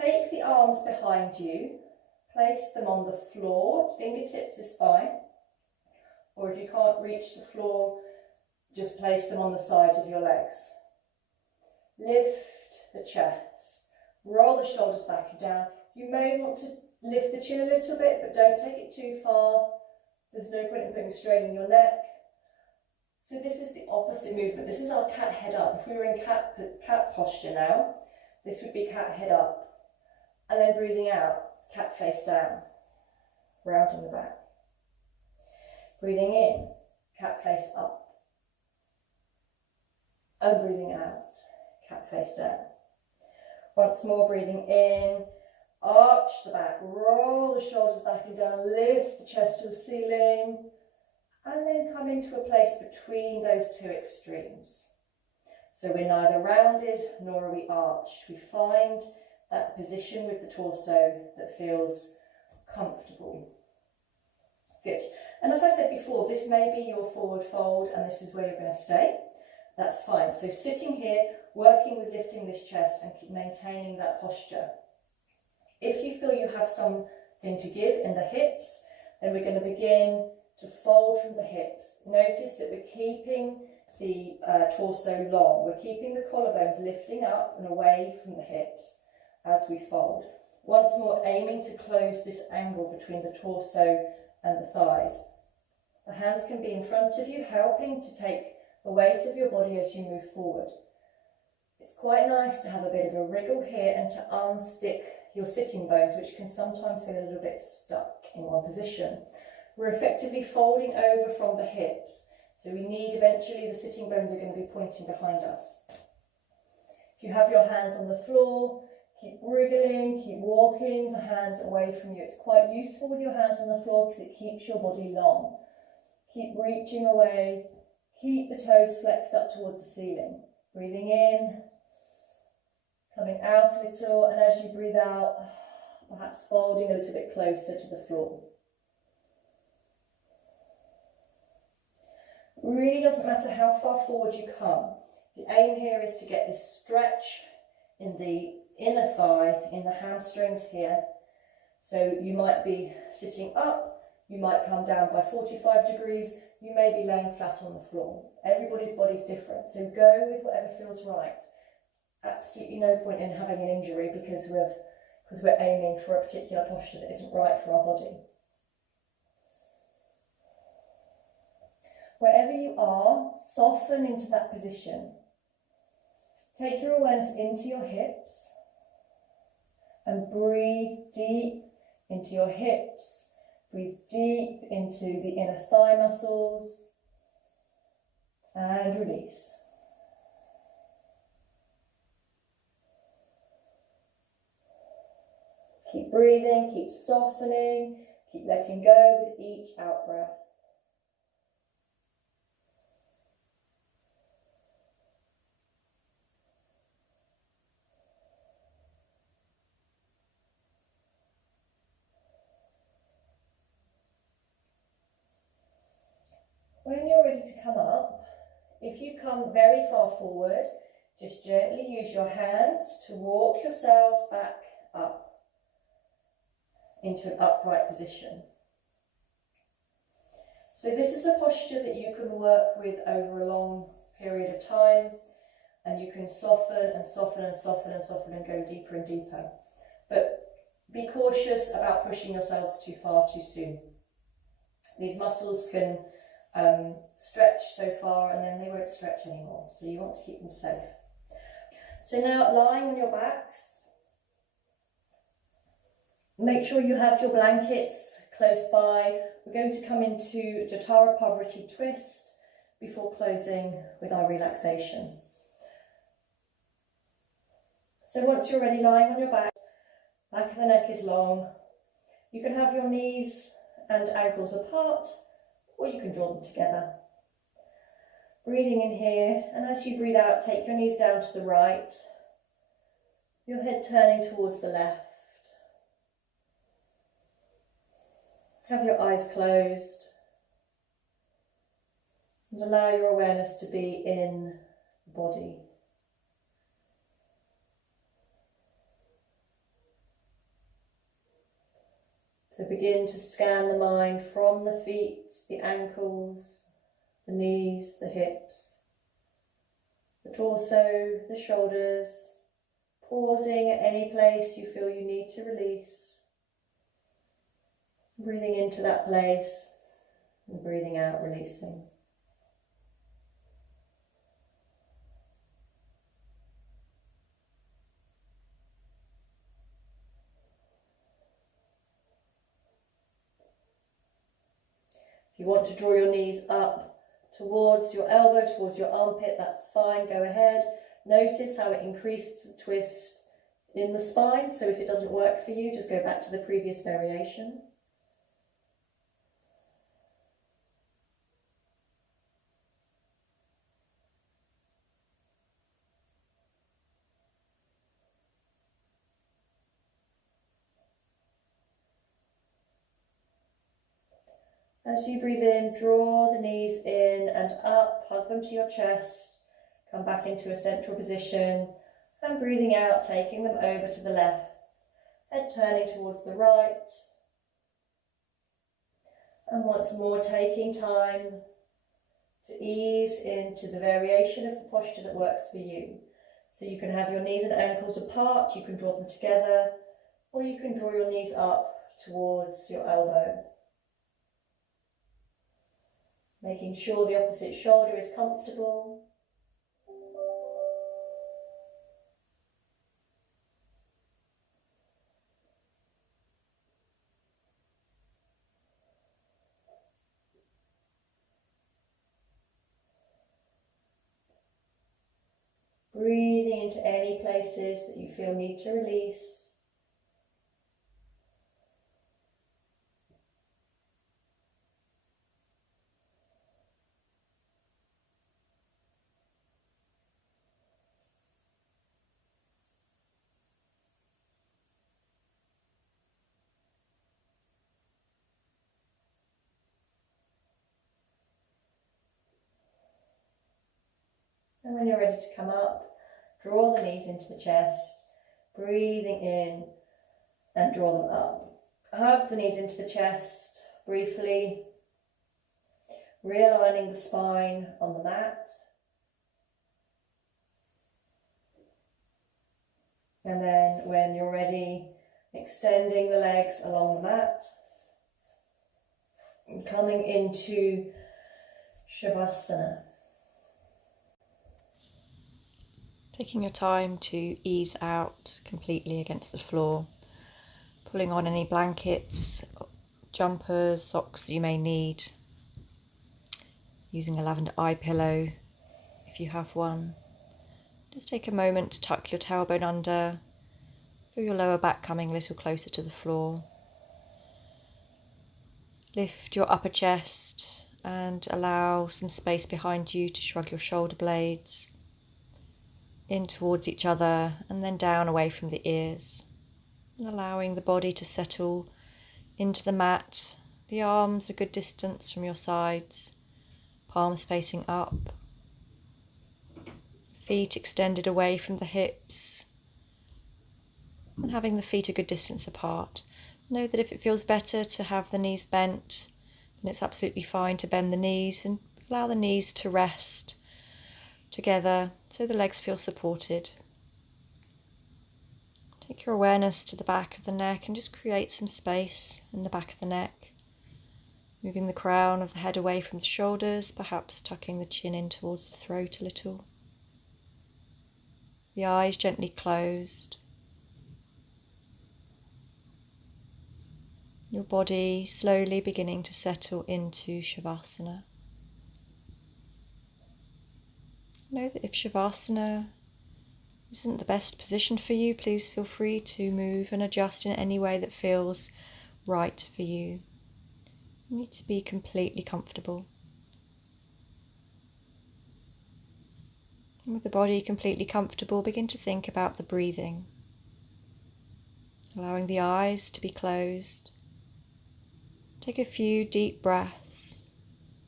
take the arms behind you, place them on the floor, fingertips is fine, or if you can't reach the floor, just place them on the sides of your legs. Lift the chest, roll the shoulders back and down. You may want to lift the chin a little bit, but don't take it too far. There's no point in putting strain in your neck. So this is the opposite movement. This is our cat head up. If we were in cat posture now, this would be cat head up. And then breathing out, cat face down, rounding the back. Breathing in, cat face up. And breathing out, cat face down. Once more, breathing in, arch the back, roll the shoulders back and down, lift the chest to the ceiling, and then come into a place between those two extremes. So we're neither rounded nor are we arched. We find that position with the torso that feels comfortable. Good. And as I said before, this may be your forward fold and this is where you're going to stay. That's fine. So sitting here, working with lifting this chest and keep maintaining that posture. If you feel you have something to give in the hips, then we're going to begin to fold from the hips. Notice that we're keeping the torso long. We're keeping the collarbones lifting up and away from the hips as we fold. Once more, aiming to close this angle between the torso and the thighs. The hands can be in front of you, helping to take the weight of your body as you move forward. It's quite nice to have a bit of a wriggle here and to unstick your sitting bones, which can sometimes feel a little bit stuck in one position. We're effectively folding over from the hips, so we need eventually the sitting bones are going to be pointing behind us. If you have your hands on the floor, keep wriggling, keep walking the hands away from you. It's quite useful with your hands on the floor because it keeps your body long. Keep reaching away, keep the toes flexed up towards the ceiling. Breathing in, coming out a little, and as you breathe out, perhaps folding a little bit closer to the floor. Really doesn't matter how far forward you come. The aim here is to get this stretch in the inner thigh, in the hamstrings here. So you might be sitting up, you might come down by 45 degrees, you may be laying flat on the floor. Everybody's body's different, so go with whatever feels right. Absolutely no point in having an injury because we're aiming for a particular posture that isn't right for our body. Wherever you are, soften into that position. Take your awareness into your hips and breathe deep into your hips. Breathe deep into the inner thigh muscles and release. Keep breathing, keep softening, keep letting go with each out breath. When you're ready to come up, if you've come very far forward, just gently use your hands to walk yourselves back up into an upright position. So this is a posture that you can work with over a long period of time, and you can soften and soften and soften and soften and go deeper and deeper. But be cautious about pushing yourselves too far too soon. These muscles can stretch so far and then they won't stretch anymore, so you want to keep them safe. So now lying on your backs, Make sure you have your blankets close by. We're going to come into Jatara Pavarati twist before closing with our relaxation. So once you're ready, lying on your back of the neck is long. You can have your knees and ankles apart, or you can draw them together. Breathing in here, and as you breathe out, take your knees down to the right, your head turning towards the left. Have your eyes closed and allow your awareness to be in the body. So begin to scan the mind from the feet, the ankles, the knees, the hips, the torso, the shoulders, pausing at any place you feel you need to release. Breathing into that place and breathing out, releasing. If you want to draw your knees up towards your elbow, towards your armpit, that's fine, go ahead. Notice how it increases the twist in the spine, so if it doesn't work for you, just go back to the previous variation. As you breathe in, draw the knees in and up, hug them to your chest, come back into a central position, and breathing out, taking them over to the left, head turning towards the right. And once more, taking time to ease into the variation of the posture that works for you. So you can have your knees and ankles apart, you can draw them together, or you can draw your knees up towards your elbow. Making sure the opposite shoulder is comfortable. Breathing into any places that you feel need to release. And when you're ready to come up, draw the knees into the chest, breathing in and draw them up. Hug the knees into the chest briefly, realigning the spine on the mat. And then when you're ready, extending the legs along the mat and coming into Shavasana. Taking your time to ease out completely against the floor, pulling on any blankets, jumpers, socks that you may need, using a lavender eye pillow if you have one. Just take a moment to tuck your tailbone under, feel your lower back coming a little closer to the floor. Lift your upper chest and allow some space behind you to shrug your shoulder blades in towards each other and then down away from the ears, and allowing the body to settle into the mat, the arms a good distance from your sides, palms facing up, feet extended away from the hips, and having the feet a good distance apart. Know that if it feels better to have the knees bent, then it's absolutely fine to bend the knees and allow the knees to rest together so the legs feel supported. Take your awareness to the back of the neck and just create some space in the back of the neck, moving the crown of the head away from the shoulders, perhaps tucking the chin in towards the throat a little. The eyes gently closed. Your body slowly beginning to settle into Shavasana. Know that if Shavasana isn't the best position for you, please feel free to move and adjust in any way that feels right for you. You need to be completely comfortable. And with the body completely comfortable, begin to think about the breathing. Allowing the eyes to be closed. Take a few deep breaths,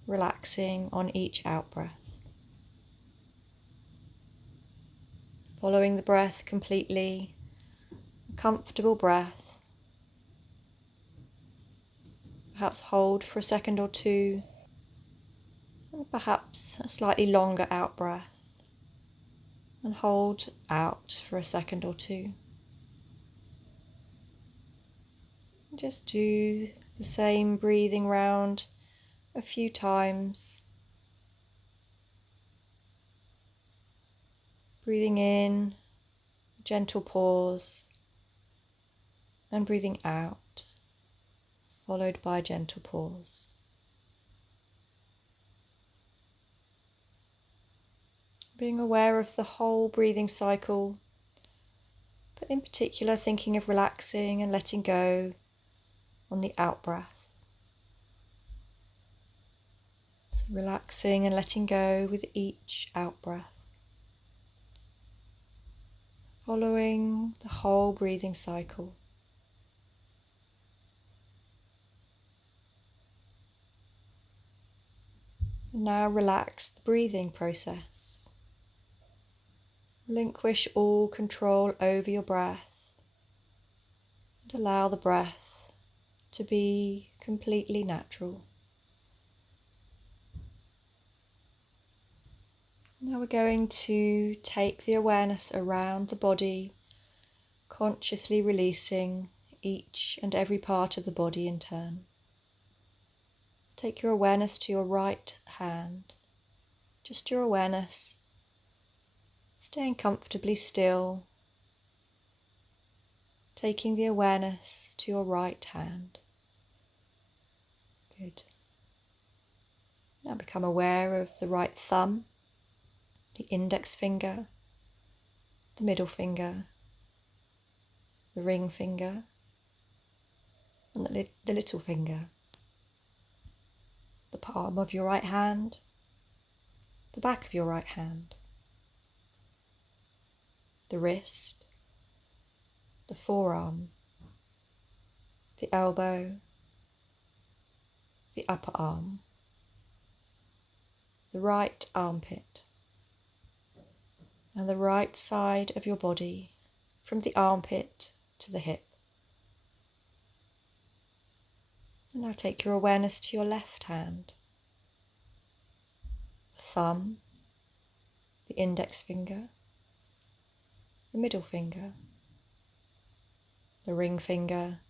relaxing on each out-breath. Following the breath completely, a comfortable breath. Perhaps hold for a second or two, and perhaps a slightly longer out-breath. And hold out for a second or two. Just do the same breathing round a few times. Breathing in, gentle pause, and breathing out, followed by a gentle pause. Being aware of the whole breathing cycle, but in particular thinking of relaxing and letting go on the out-breath. So relaxing and letting go with each out-breath. Following the whole breathing cycle. And now relax the breathing process. Relinquish all control over your breath and allow the breath to be completely natural. Now we're going to take the awareness around the body, consciously releasing each and every part of the body in turn. Take your awareness to your right hand, just your awareness, staying comfortably still, taking the awareness to your right hand. Good. Now become aware of the right thumb, the index finger, the middle finger, the ring finger, and the little finger. The palm of your right hand, the back of your right hand, the wrist, the forearm, the elbow, the upper arm, the right armpit, and the right side of your body from the armpit to the hip. And now take your awareness to your left hand, the thumb, the index finger, the middle finger, the ring finger,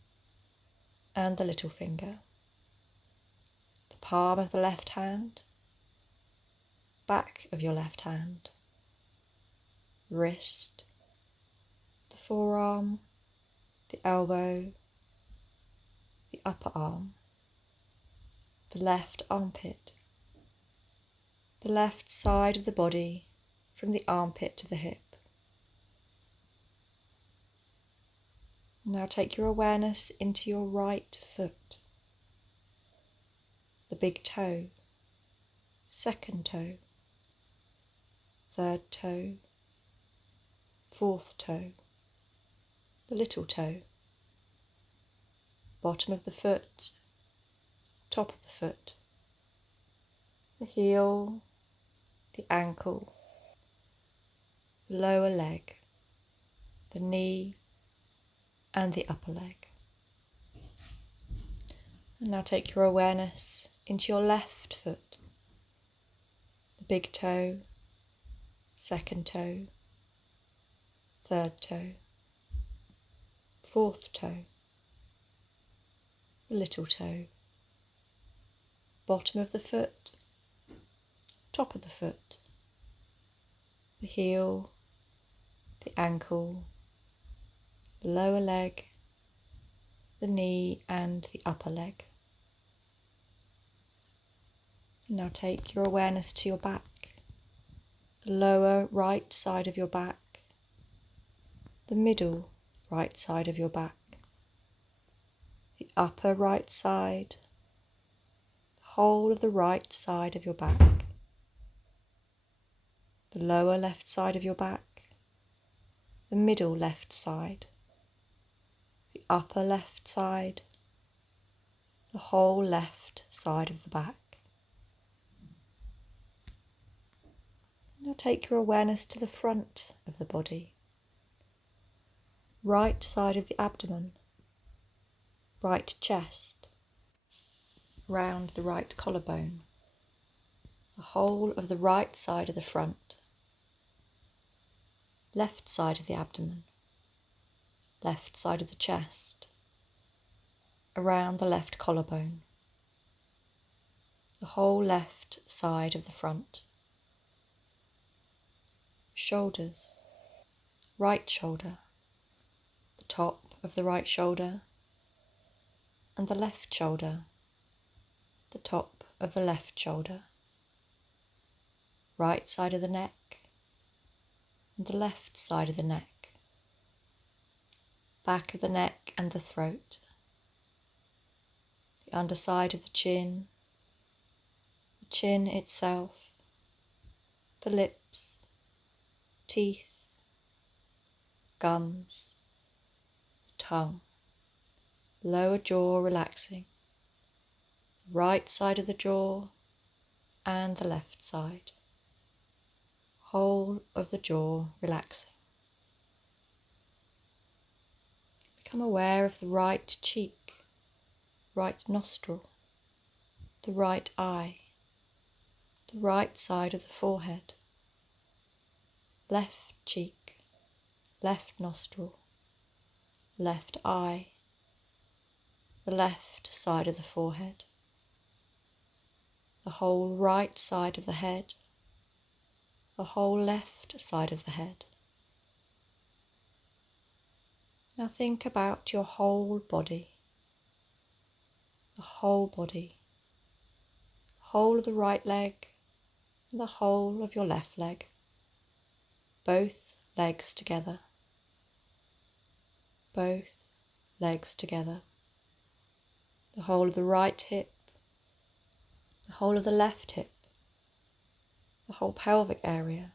and the little finger. The palm of the left hand, back of your left hand, wrist, the forearm, the elbow, the upper arm, the left armpit, the left side of the body from the armpit to the hip. Now take your awareness into your right foot, the big toe, second toe, third toe, fourth toe, the little toe, bottom of the foot, top of the foot, the heel, the ankle, the lower leg, the knee, and the upper leg. And now take your awareness into your left foot, the big toe, second toe, third toe, fourth toe, the little toe, bottom of the foot, top of the foot, the heel, the ankle, the lower leg, the knee and the upper leg. Now take your awareness to your back, the lower right side of your back, the middle right side of your back, the upper right side, the whole of the right side of your back, the lower left side of your back, the middle left side, the upper left side, the whole left side of the back. Now take your awareness to the front of the body, right side of the abdomen, right chest, round the right collarbone, the whole of the right side of the front, left side of the abdomen, left side of the chest, around the left collarbone, the whole left side of the front, shoulders, right shoulder, the top of the right shoulder, and the left shoulder, the top of the left shoulder, right side of the neck, and the left side of the neck, back of the neck and the throat, the underside of the chin itself, the lips, teeth, gums, the tongue, lower jaw relaxing, the right side of the jaw and the left side, whole of the jaw relaxing. Become aware of the right cheek, right nostril, the right eye, the right side of the forehead, left cheek, left nostril, left eye, the left side of the forehead, the whole right side of the head, the whole left side of the head. Now think about your whole body, the whole body, the whole of the right leg and the whole of your left leg, both legs together, both legs together, the whole of the right hip, the whole of the left hip, the whole pelvic area,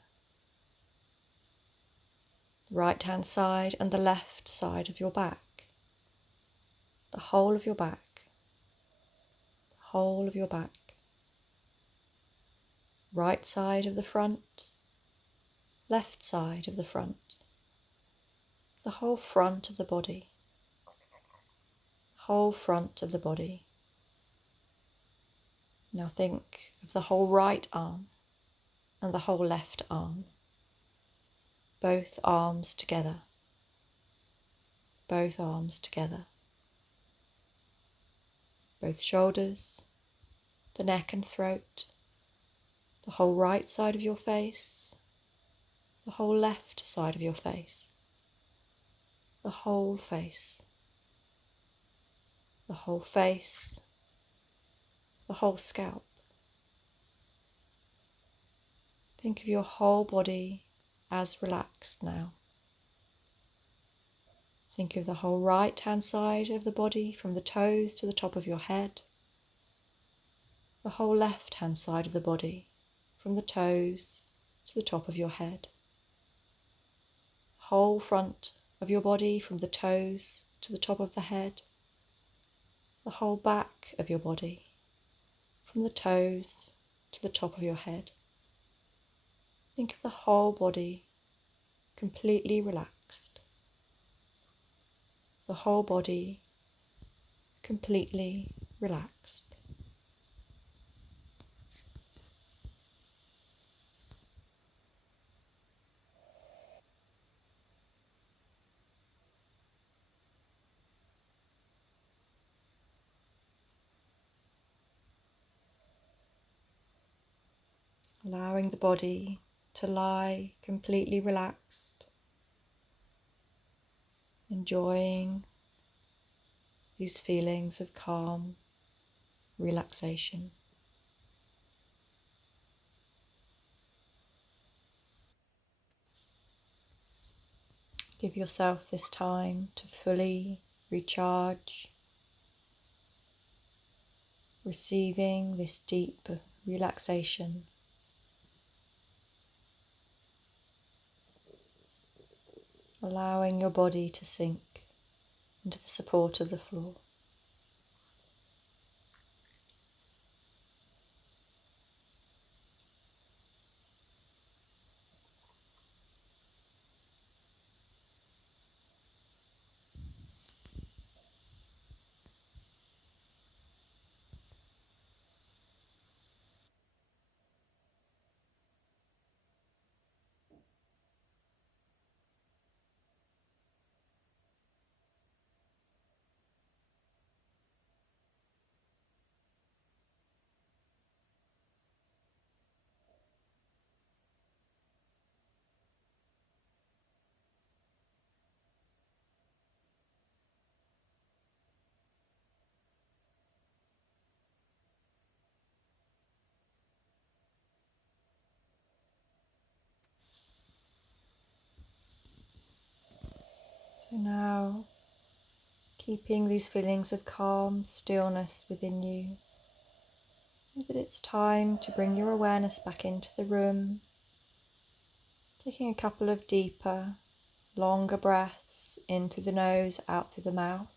the right hand side and the left side of your back, the whole of your back, the whole of your back, right side of the front, left side of the front, the whole front of the body, the whole front of the body. Now think of the whole right arm and the whole left arm, both arms together, both arms together, both shoulders, the neck and throat, the whole right side of your face, the whole left side of your face, the whole face, the whole face, the whole scalp. Think of your whole body as relaxed now. Think of the whole right hand side of the body from the toes to the top of your head, the whole left hand side of the body from the toes to the top of your head, the whole front of your body from the toes to the top of the head, the whole back of your body from the toes to the top of your head. Think of the whole body completely relaxed, the whole body completely relaxed. Allowing the body to lie completely relaxed, enjoying these feelings of calm, relaxation. Give yourself this time to fully recharge, receiving this deep relaxation. Allowing your body to sink into the support of the floor. So now, keeping these feelings of calm, stillness within you, know that it's time to bring your awareness back into the room, taking a couple of deeper, longer breaths in through the nose, out through the mouth,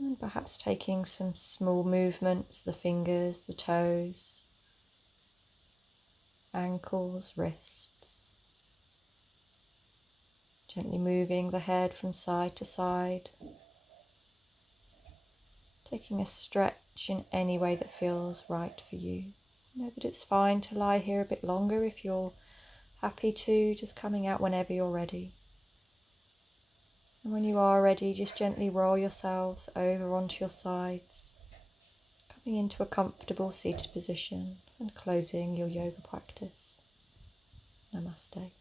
and perhaps taking some small movements, the fingers, the toes, ankles, wrists. Gently moving the head from side to side, taking a stretch in any way that feels right for you. Know that it's fine to lie here a bit longer if you're happy to, just coming out whenever you're ready. And when you are ready, just gently roll yourselves over onto your sides, coming into a comfortable seated position and closing your yoga practice. Namaste.